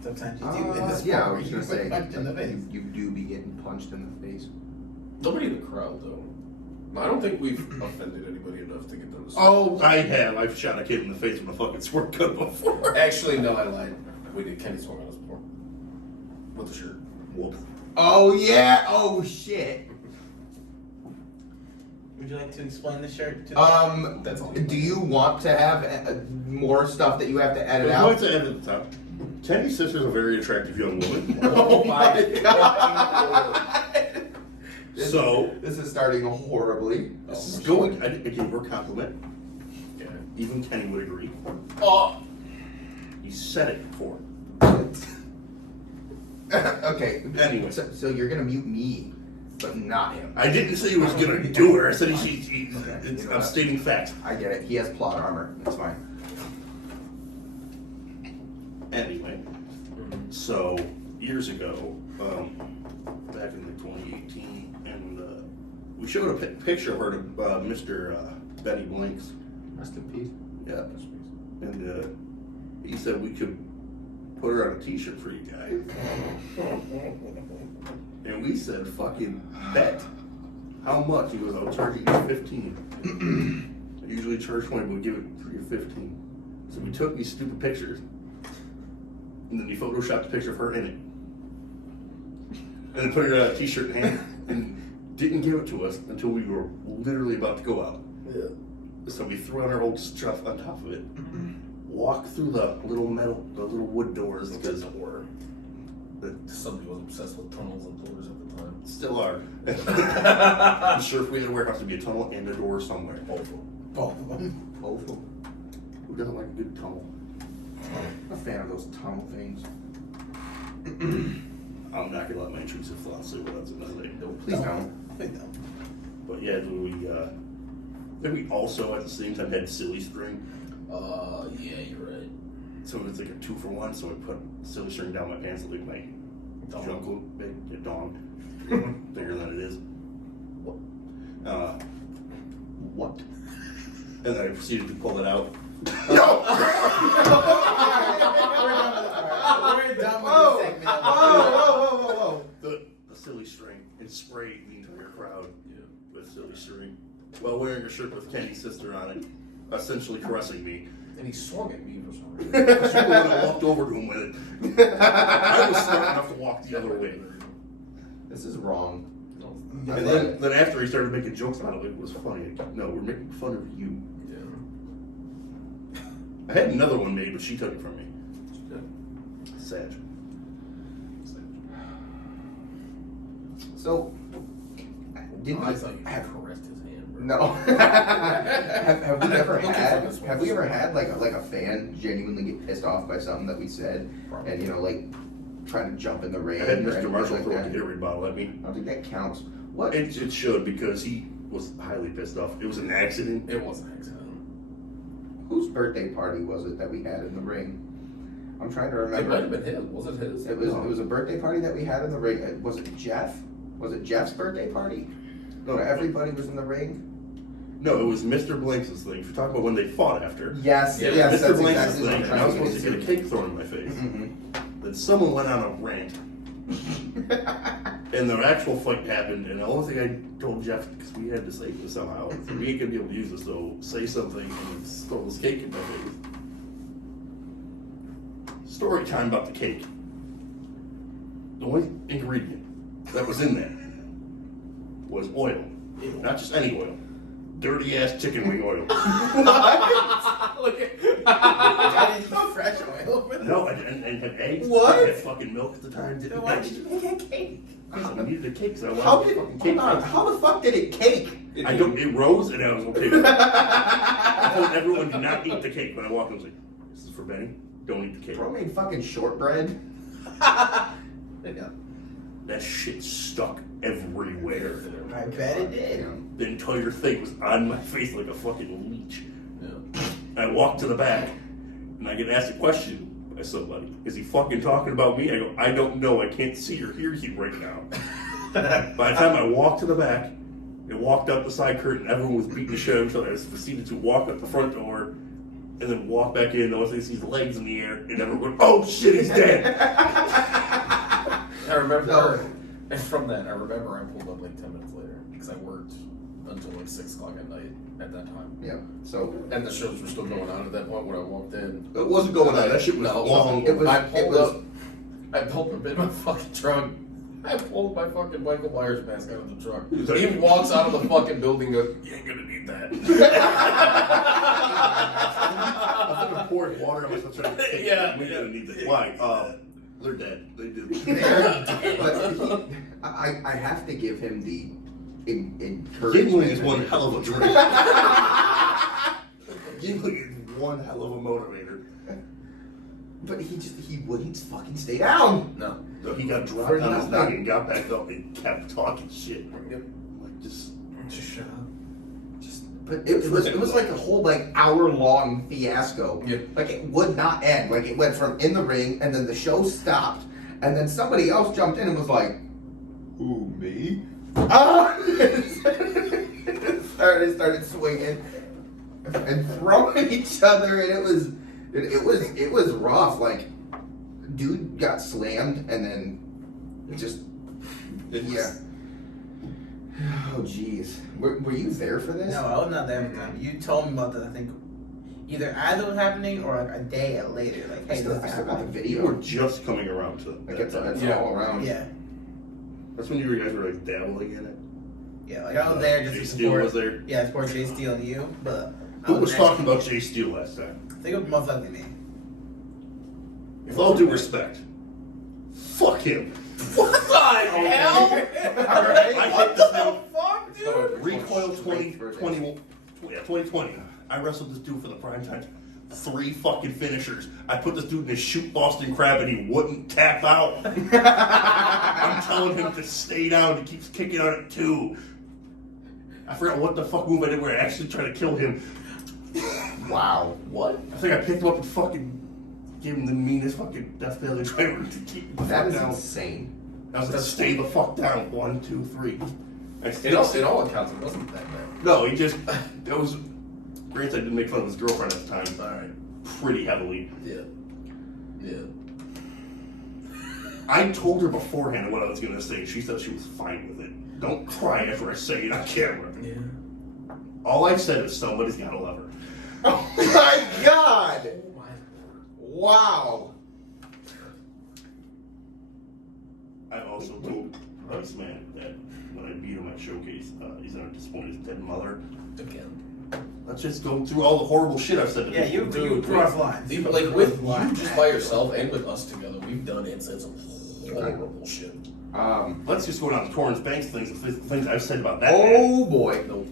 Sometimes you do in this Yeah, I sport was where gonna you say, get punched in the face. you do be getting punched in the face. Nobody in the crowd though. I don't think we've offended anybody enough to get them to stop. Oh, I have. I've shot a kid in the face with a fucking squirt gun before. Actually, no, I lied. We did. Kenny swung on us before. With the shirt. Whoops. Oh yeah! Oh shit! Would you like to explain the shirt to That's all. Do you want to have more stuff that you have to edit I'd out? like to end at the top. Kenny's sister's a very attractive young woman. Oh my god! So, This is starting horribly. this is going. I gave her a compliment. Yeah. Even Kenny would agree. Oh. He said it before. Okay. Anyway. So you're gonna mute me, but not him. I didn't say he was gonna do her. I said Okay, you know I'm what? stating facts. I get it. He has plot armor. That's fine. Anyway, so years ago, back in like 2018, and we showed a picture of her to Mr. Benny Blanks. Rest in peace. Yeah, and he said we could put her on a T-shirt for you guys, and we said, "Fucking bet." How much? He goes, "I'll charge you 15. I usually charge 20, but we'll give it for you 15. So we took these stupid pictures. And then he photoshopped a picture of her in it. And then put it on a T-shirt and didn't give it to us until we were literally about to go out. Yeah. So we threw on our old stuff on top of it, walked through the little wood doors because Somebody was obsessed with tunnels and doors at the time. still are. I'm sure if we had a warehouse, there'd be a tunnel and a door somewhere. both of them? Both of them. Who doesn't like a good tunnel? I'm a fan of those tunnel things. I'm not gonna let my intrusive thoughts say what that's another day. Please don't. Please don't. But yeah, then we also at the same time had silly string. Yeah, you're right. So it's like a 2-for-1. So I put silly string down my pants, like my junk look big, a dong, bigger than it is. What? And then I proceeded to pull it out. We're done with this segment. Whoa! The silly string and sprayed the entire crowd with silly string while wearing a shirt with Kenny's sister on it, essentially caressing me. And he swung at me for some reason. Because you would have walked over to him with it. I was smart enough to walk the other way. This is wrong. And then after he started making jokes about it, it was funny. No, we're making fun of you. Yeah. I had another one made, but she took it from me. Sad. So, did we I thought you had caressed his hand, bro. No. have we ever Looking had? for this one. Have we ever had like a fan genuinely get pissed off by something that we said, Probably. and like trying to jump in the ring? I had or Mr. anything Marshall like throw a that? Gatorade bottle at me. I don't think that counts. What? It should, because he was highly pissed off. It was an accident. It was an accident. Whose birthday party was it that we had in the ring? I'm trying to It might remember. have been his. Was it his? It was a birthday party that we had in the ring. Was it Jeff? Was it Jeff's birthday party? No, Where everybody was in the ring. No, it was Mr. Blanks' thing. If you're talking about when they fought after. Yes, Yeah. yes, Mr. that's Blanks' exactly what thing, I'm and I was trying supposed to get a cake thrown in my face. Mm-hmm. Then someone went on a rant, and the actual fight happened, and the only thing I told Jeff, because we had to save this somehow, we ain't gonna be able to use this, so say something and throw this cake in my face. Story time about the cake. The only ingredient that was in there was oil. Not just any oil. Dirty ass chicken wing oil. Look at that is fresh oil. No, and had eggs. What? I had fucking milk at the time. Didn't Why have did you make a cake? because I needed a cake, so I How wanted did? a fucking cake. Hold on. How the fuck did it cake? It rose and I was okay with it. I told everyone to not eat the cake. When I walked in, I was like, this is for Benny. Don't eat the cake. Bro made fucking shortbread. That shit stuck everywhere. I bet it did. The entire thing was on my face like a fucking leech. Yeah. I walked to the back and I get asked a question by somebody. Is he fucking talking about me? I go, I don't know. I can't see or hear you right now. By the time I walked to the back and walked up the side curtain, everyone was beating the shit out of each other. I was proceeded to walk up the front door and then walk back in. And once they see his legs in the air, and everyone went, oh shit, he's dead. I remember, and from that, I remember I pulled up like 10 minutes later because I worked until like 6 o'clock at night at that time. Yeah. So And the shows were still going on at that point when I walked in. It wasn't going on. That shit was long. it was. I pulled it was, up, I pulled up in my fucking truck. I pulled my fucking Michael Myers mask out of the truck. He walks out of the fucking building and goes, you ain't gonna need that. I fucking poured water on myself trying to take Yeah. We didn't need that. Why? They're dead. They did. but I have to give him the encouragement. Gimli is one hell of a drink. Gimli is one hell of a motivator. But he wouldn't fucking stay down. No. So he got dropped For on his nothing. back and got back up and kept talking shit. Yep. Like just Just shut up. But it was like a whole like hour-long fiasco. Yeah. Like it would not end. Like it went from in the ring and then the show stopped and then somebody else jumped in and was like, "Who, me?" started swinging and throwing each other, and it was rough. Like dude got slammed and then just yeah. Oh jeez, were you there for this? No, I was not there at the time. You told me about that. I think either as it was happening or like a day later. Like, hey, I this is still got the happening. you were video. just coming around to Like that time. it's Yeah. all around. Yeah, That's when you guys were like dabbling in it. yeah. Like I was there just Jay to Steele support. was there. Yeah, support Jay Steele and you. But I Who was there. talking about Jay Steele last time? I think it was most likely me. With all due respect, fuck him. What the hell? Alright. I hit this What thing. the fuck, dude? Recoil 2020. I wrestled this dude for the prime time. 3 fucking finishers. I put this dude in his shoot Boston Crab and he wouldn't tap out. I'm telling him to stay down. He keeps kicking out at 2. I forgot what the fuck move I did where I actually tried to kill him. Wow. What? I think I picked him up and fucking gave him the meanest fucking death valley driver to keep the That fuck is down. insane. I was like, stay the fuck down. 1, 2, 3. I In all accounts, it wasn't that bad. No, he just, that was, granted I didn't make fun of his girlfriend at the time. Alright. Pretty heavily. Yeah. Yeah. I told her beforehand what I was going to say. She said she was fine with it. Don't cry after I say it on camera. Yeah. All I said is somebody's got to love her. Oh my god! Oh my. Wow. I also told this man that when I beat him at Showcase, he's going to disappoint his dead mother. Again. Let's just go through all the horrible shit I've said to Yeah, people. you cross lines. Even like with you just by yourself and with us together, we've done it and said some horrible shit. Let's just go down to Torrance Banks things I've said about that. Oh boy. Nope.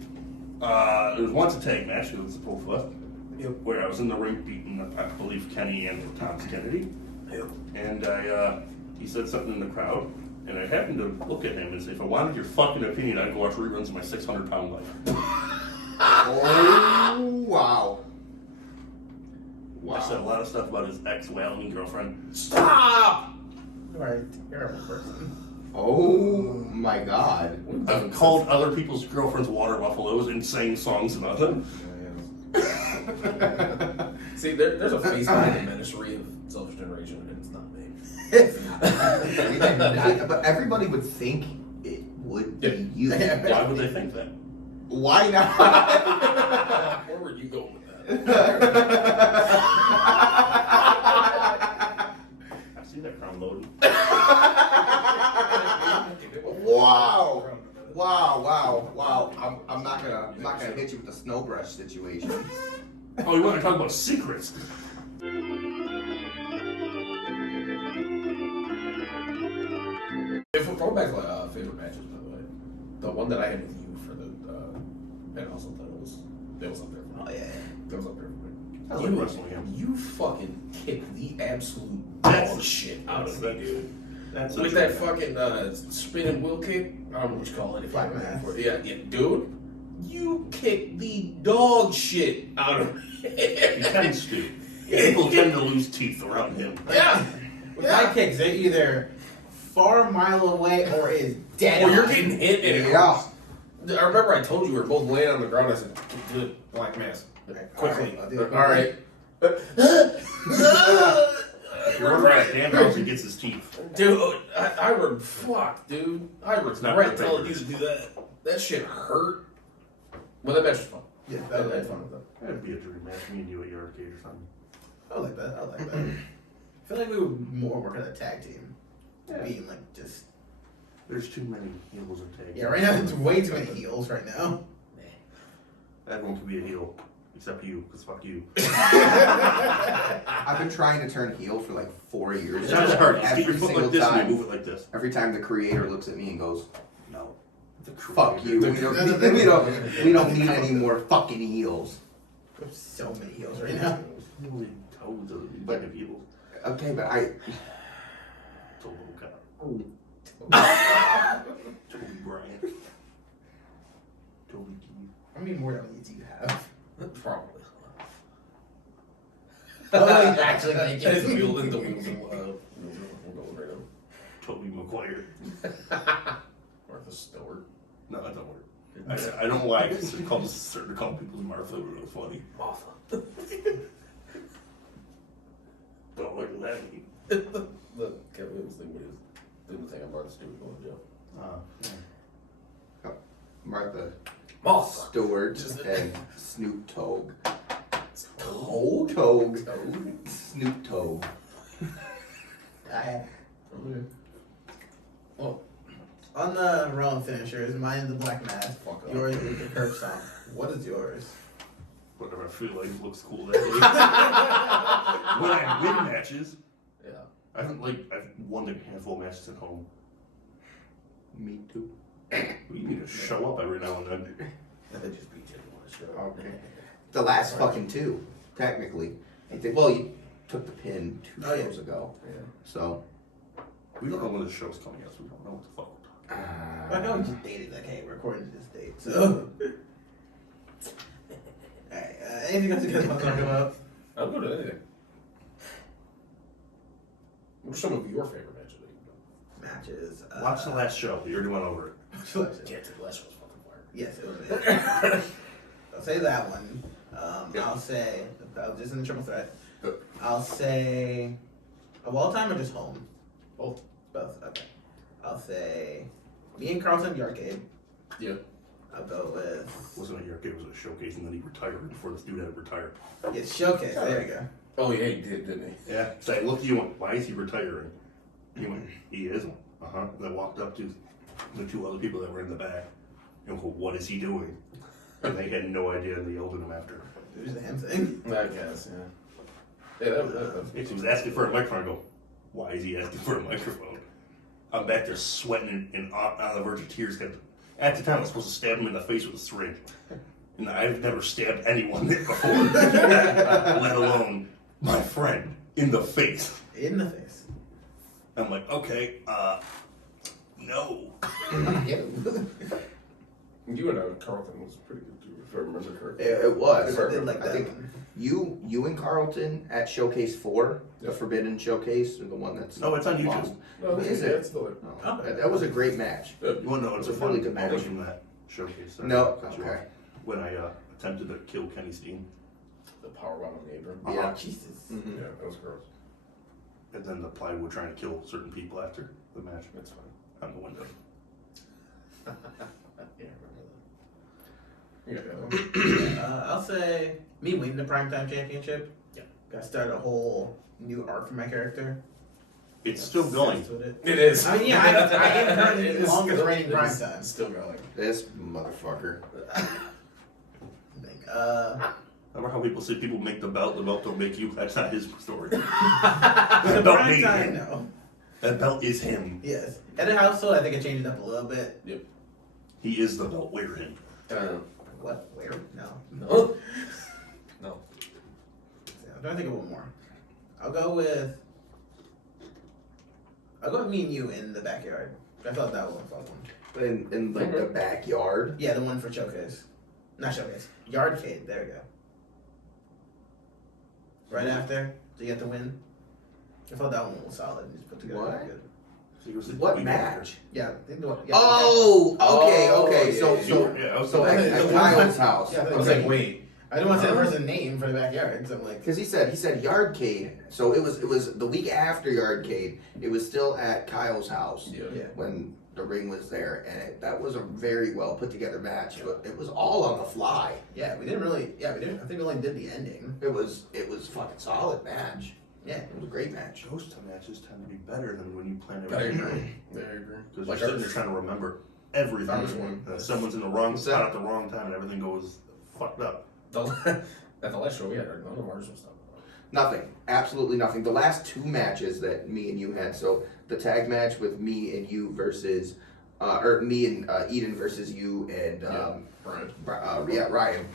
There was once a tag match. It was both of us. Where I was in the ring beating, I believe, Kenny and Thomas Kennedy. Yep. And he said something in the crowd, and I happened to look at him and say, if I wanted your fucking opinion, I'd go watch reruns of my 600-pound life. Oh wow. I said a lot of stuff about his ex-wailing girlfriend. Stop! You are a terrible person. Oh my god. I've called other people's girlfriends water buffaloes and sang songs about them. See, there's a face behind the ministry of selfish generation, and it's not me. But everybody would think it would be you. Why would they think that? Why not? Where were you going with that? I see that crown loading. Wow. Wow. I'm not gonna hit you with the snow brush situation. Oh, you want to talk about secrets? If we're going back to favorite matches, by the way, the one that I had with you for the and also titles, that was up there. Oh yeah. That was up there for me. I like wrestling him. You fucking kicked the absolute That's- dog shit out of me, dude. That's With that fucking spinning wheel kick, I don't know what you call it. If Black you're looking mass. for it. Yeah, dude. You kicked the dog shit out of me. He tends to. People tend to lose teeth around him. Yeah. With my kicks, they're either far mile away or is dead. Or you're on. getting hit and it Yeah. hurts. I remember I told you we were both laying on the ground. I said, "Good, black mass, quickly." I'll do it. All right. If you're over at damn house, he gets his teeth. Dude, I fuck, dude. I not regret my telling you favorite. to do that. That shit hurt. Well, that match was fun. Yeah, I had fun with that. That'd be a dream match, me and you at your arcade or something. I like that. I feel like we would more work on a tag team. Yeah. Being like just. There's too many heels in tag. Yeah, right now there's way too many heels right now. Everyone can be a heel, except you, because fuck you. I've been trying to turn heel for like 4 years. It's not that hard. Just get your Every foot single like this and time. you move it like this. Every time the creator looks at me and goes, "No, The fuck you. We don't need any more fucking heels." There's so many heels right now. Holy toads of the But- bag of heels. Okay, but I. Total cut. Toby Bryant. Toby Keith. How many more leads do you have? Probably. Oh, he's actually That is thinking. wielding the wheels of we'll go right now. Toby McGuire. Martha Stewart. No, that don't work. I don't like it to call people Martha, but it was funny. Martha. Don't look at that. The Kevin Williams thing when he was doing the thing on Martha Stewart going to jail. Martha Martha. Stewart and Snoop Togue. Toad? Togue. Toad? Snoop Togue. Oh, On the Rowan finishers, mine the black mask. Fuck up. Yours is the curb stomp. What is yours? Whatever I feel like looks cool that day. When I win matches, yeah. I've won a handful of matches at home. Me too. We need to show up every now and then. And they just beat you on the show. Okay. The last fucking two, technically. Well, you took the pin 2 Oh, yeah. shows ago. Yeah. So. We don't know when the show's coming out, so we don't know what the fuck we're talking I know we just dated. Okay, we're recording this date. So. Alright. Anything else you guys want to talk about? I'll go to anything. What are some of your favorite matches that you've done? Matches. about. Watch the last show. You already went over it. Can't do the last one was fucking fire. Yes, it was. I'll say that one. I'll say just in the triple threat. I'll say of all time or just home. Both. Both. Okay. I'll say me and Carlton the arcade. Yeah. I'll go with Wasn't a arcade, it was a showcase, and then he retired before this dude had to retire. showcase. There we go. Oh yeah, he did, didn't he? Yeah. So I looked at you and went, why is he retiring? He went, he is. Uh-huh. And I walked up to the two other people that were in the back and went, what is he doing? And they had no idea, and they yelled at him after. It was the damn thing. I guess, yeah. Yeah, that He was asking for a microphone. I go, why is he asking for a microphone? I'm back there sweating and on the verge of tears. At the time, I was supposed to stab him in the face with a syringe. And I've never stabbed anyone before, let alone my friend in the face. In the face. I'm like, okay, no. You and Carlton was pretty good too, if I remember correctly. It was. I did like I that think one. you and Carlton at Showcase 4, the Yep. Forbidden Showcase, or the one that's No, it's on YouTube. lost. No, Is yeah, it? it's still there. No, that was a great match. You want to know, it's a It's a fun really good match match. from that showcase. No, Cut you okay. off. When I attempted to kill Kenny Steen, The powerbomb on the apron. Yeah. Jesus. Mhm. Yeah, that was gross. and then the plywood trying to kill certain people after the match That's fine. on the window. Yeah, I remember that. You got the other one. I'll say me winning the primetime championship. Yeah. Got started a whole new arc for my character. It's still going. That's what it- It is. I mean, yeah, I am currently It the is longest still- reigning it is primetime. Still going. This motherfucker. Like, Remember how people say people make the belt don't make you? That's not his story. the That belt made primetime, him. no. That belt is him. Yes. At a household, I think I changed it up a little bit. He is the belt wearing. What? Where? No. No. No. I'm trying to think of one more. I'll go with me and you in the backyard. I thought that one was fun. In like the backyard. Yeah, the one for showcase. Not showcase. Yardcade. There we go. Right after, so you get the win. I thought that one was solid and just put together. What? Good. So he was the What week match? Yeah, they do it. Yeah, Oh, okay, Oh, okay. yeah, So, yeah, so, Yeah, I was so like, at the Kyle's one- house. Yeah, I was like, wait. I didn't want to say the person's name for the backyard, so I'm like, Because he said Yardcade. So it was the week after Yardcade. It was still at Kyle's house yeah. when the ring was there, and that was a very well put together match. But it was all on the fly. Yeah, we didn't really. Yeah, we didn't. I think we only did the ending. It was fucking solid match. Yeah. It was a great match. Ghost matches tend to be better than when you plan I everything. agree. I agree. Because Like you're sitting ours. there trying to remember everything. Ours one. And if someone's in the wrong What's spot that? at the wrong time and everything goes fucked up. At the last show we had, none of ours was done. Nothing. Absolutely nothing. The last two matches that me and you had, so the tag match with me and you versus, or me and Eden versus you and Ryan. Ryan.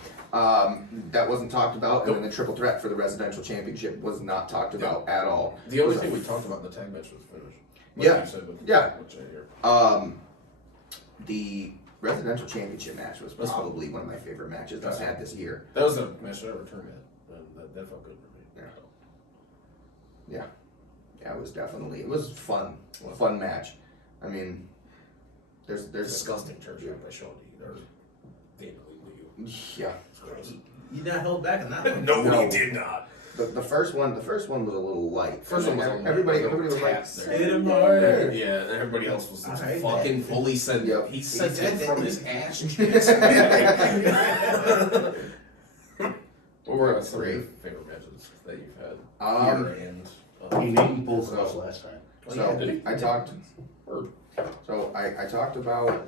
That wasn't talked about, and then the triple threat for the residential championship was not talked about at all. The only Was a- thing we talked about in the tag match was finish. Yeah. You said with, Yeah. Which I hear. The residential championship match was That's fun. probably one of my favorite matches I've had this year. That was the match I ever turned at. And that felt good for me. Yeah. Yeah, it was definitely, it was fun. Well, Fun match. I mean, there's disgusting church rap I showed you. Or they believe you. Yeah. It's gross. You not held back on that one. No, No. we did not. The first one was a little light. First one was a everybody little was like, tap there. Hit him hard. Yeah, and everybody else was Alright, fucking then. fully sent. Yep. He sent said it that. from his ass cheeks. What were some of your favorite matches that you've had? Here and He named both of us last time. So Did he? I talked. Word. So I talked about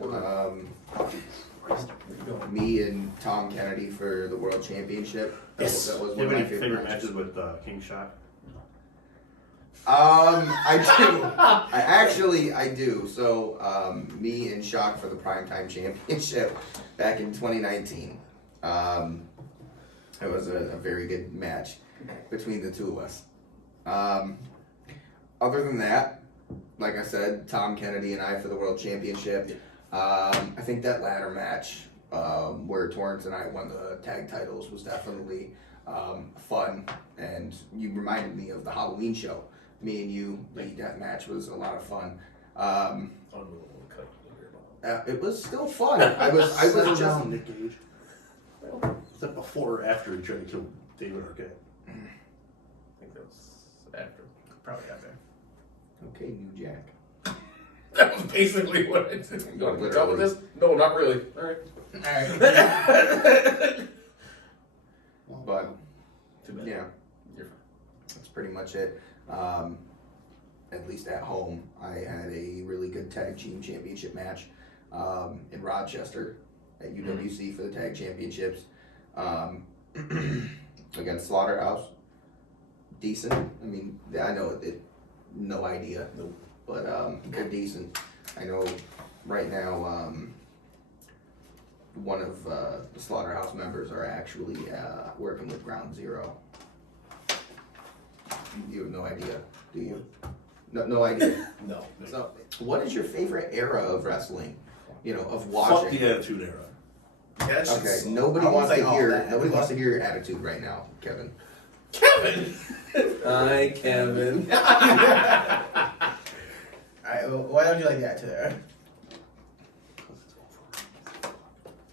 me and Tom Kennedy for the world championship. Yes. That was Do you one have of any my favorite matches. matches with King Shot? I do. I do. So me and Shock for the primetime championship back in 2019. It was a very good match between the two of us. Other than that, like I said, Tom Kennedy and I for the world championship. I think that ladder match where Torrance and I won the tag titles was definitely fun, and you reminded me of the Halloween show. Me and you, the death match was a lot of fun. It was still fun. I was Settle just down, Nick Gage. Is that before or after he tried to kill David Arquette? I think that was after. Probably after. okay, New Jack. That was basically what I did. You want to tell with this? No, not really. All right. Alright. But Too bad. yeah, You're fine. that's pretty much it. At least at home, I had a really good tag team championship match in Rochester at UWC for the tag championships against Slaughterhouse. Decent. I mean, I know it. No idea. Nope. but they're decent. I know right now one of the Slaughterhouse members are actually working with Ground Zero. You have no idea, do you? No idea. No. So, what is your favorite era of wrestling? You know, of Fuck watching. the Attitude Era. That shit's Okay, so- nobody I won't wants say to all hear. that. Nobody wants to hear your attitude right now, Kevin. Kevin! Hi, Kevin. Alright, well, why don't you like that to there?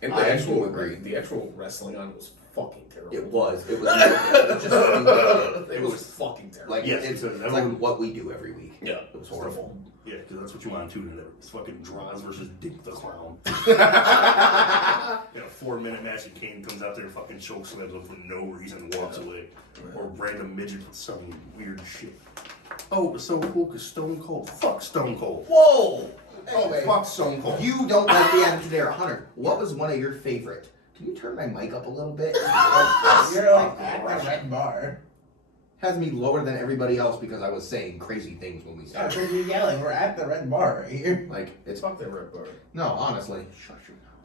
And I do agree. the actual wrestling on it was fucking terrible. It was just stupid. It was fucking terrible. Like Yes, it's because like everyone- what we do every week. Yeah. It was horrible. Yeah, because that's what you want to tune in. It's fucking Draws versus Dick the Clown. In a 4-minute match, and Kane comes out there and fucking choke slams him for no reason and walks away. Or random midget with some weird shit. Oh, it's so cool because Stone Cold. Fuck Stone Cold. Whoa! Oh, Anyway, fuck Stone Cold. you don't like the Attitude Era. Hunter, what was one of your favorite? Can you turn my mic up a little bit? You're like at the red bar. Has me lower than everybody else because I was saying crazy things when we Yeah, started. because you're yelling. We're at the red bar right here. Like it's Fuck that red bar. no, honestly. Shut your mouth.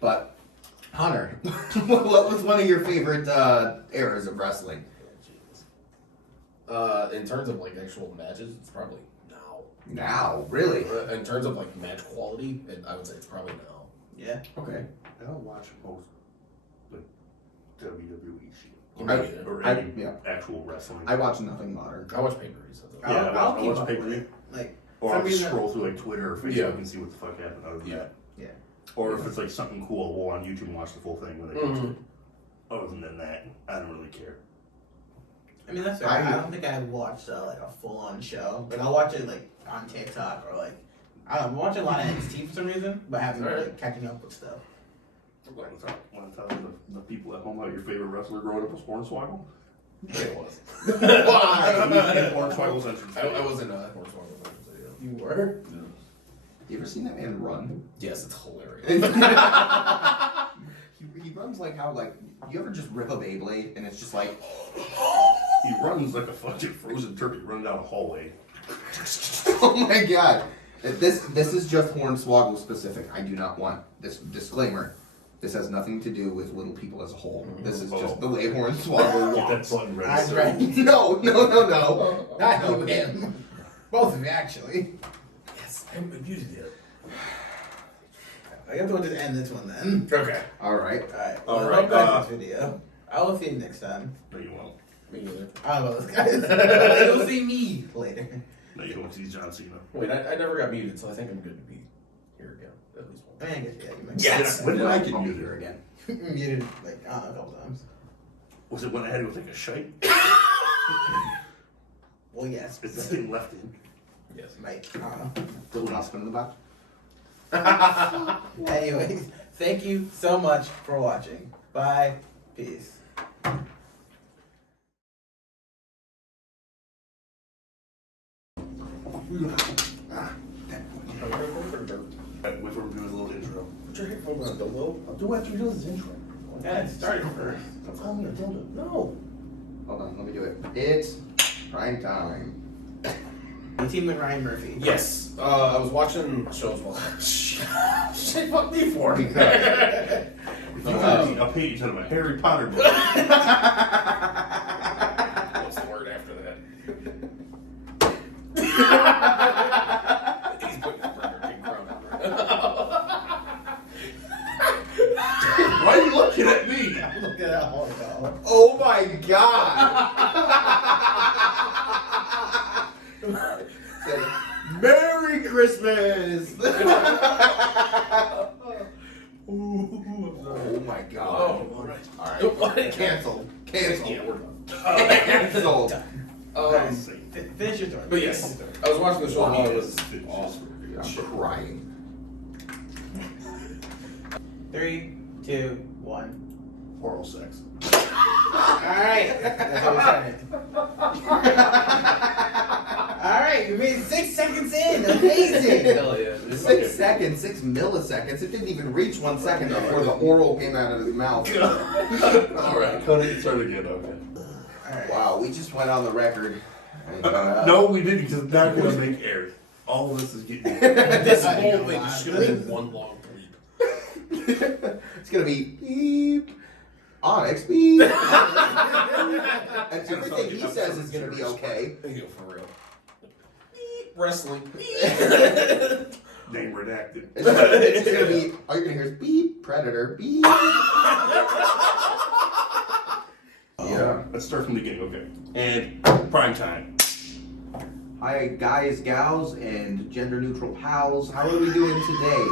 But Hunter, what was one of your favorite eras of wrestling? In terms of like actual matches, it's probably now. Now, really? In terms of like match quality, I would say it's probably now. Yeah. Okay. I don't watch most like WWE shit. I- Or I- any yeah. actual wrestling. I watch nothing modern. I watch pay-per-views. Yeah, I'll I keep watch up pay-per-view. with it. Like, Or some I'll reason- scroll through like Twitter or Facebook Yeah. and see what the fuck happened other than Yeah. that. Yeah. Or if it's like something cool, I'll go on YouTube and watch the full thing when they post it. Other than that, I don't really care. I mean, that's fair. I don't think I've watched like a full-on show. Like, I'll watch it like on TikTok or like I don't know. I'm watching a lot of NXT for some reason, but I haven't been like, catching up with stuff. Want to tell the people at home about your favorite wrestler growing up was Hornswoggle? It was. Why? Hornswoggle's entrance. I wasn't Hornswoggle. You were? You ever seen that man run? Yes, it's hilarious. He runs like how you ever just rip a Beyblade and it's just like He runs like a fucking frozen turkey running down a hallway. oh my god. This is just Hornswoggle specific. I do not want this disclaimer. This has nothing to do with little people as a whole. This is just the way Hornswoggle Get that walks. button ready. I'm sir. ready. No. Not you, him. Both of you, actually. Yes, I haven't used it I guess we'll just end this one then. yet. Okay. Alright. Alright. All Well, right, hope you like this video. I will see you next time. No, you won't. Me neither. I don't know about this guys. You'll see me later. No, you won't see John Cena. Wait, I never got muted, so I think I'm good to be here again. At least I once. mean, I guess, yeah, you might. Yes! When did I get I'll be muted? here again. Muted, like, I don't know, a couple times. Was it when I had to go take a shite? Well, yes. Is this thing left in? Yes. Might, I don't know. Still not spinning the box? Anyways, thank you so much for watching. Bye. Peace. Wait for him to do his little intro. Put your headphones on, dildo. I'll do after he does his intro. Yeah, it started first. Don't call me a dildo. No. Hold on, let me do it. It's prime time. The team with Ryan Murphy. Yes. I was watching shows while. Shit, fuck me for. If you want me, I'll pay you to a Harry Potter book. What's the word after that? He's putting the Burger King crown on right now. Why are you looking at me? Look at that whole dog. Oh my god! Merry Christmas! Oh my god. Oh, alright. Alright. Canceled. Canceled. Yeah, we're done. Canceled. Nice. Finish your story. But yes, I was watching the show while it was Awesome. I'm crying. 3, 2, 1. Oral sex. Alright. That's how we started. Alright, we made 6 seconds in. Amazing. Hell yeah. 6 seconds, 6 milliseconds. It didn't even reach 1 second before the oral came out of his mouth. Alright, cut it and start again, okay. Alright. Wow, we just went on the record. And, No, we didn't, because it's not going to make air. All of this is getting. This I whole know, thing is just gonna be one long bleep. It's gonna be beep. Onyx beep. And everything he says is gonna be okay. You know, for real. Beep. Wrestling. Name redacted. It's gonna be. All you're gonna hear is beep. Predator beep. Yeah. Let's start from the beginning, okay. And prime time. Hi, guys, gals, and gender-neutral pals. How are we doing today?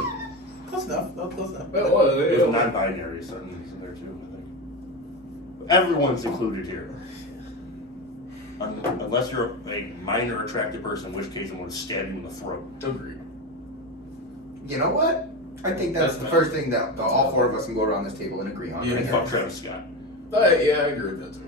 Close enough. Close enough. There's non-binary certain in there too, I think. Everyone's included here. Unless you're a minor attractive person, in which case I'm going to stab you in the throat. Agreed. You know what? I think that's the first thing that all four of us can go around this table and agree on. Yeah, right And here. fuck Travis Scott. Yeah, I agree with that too.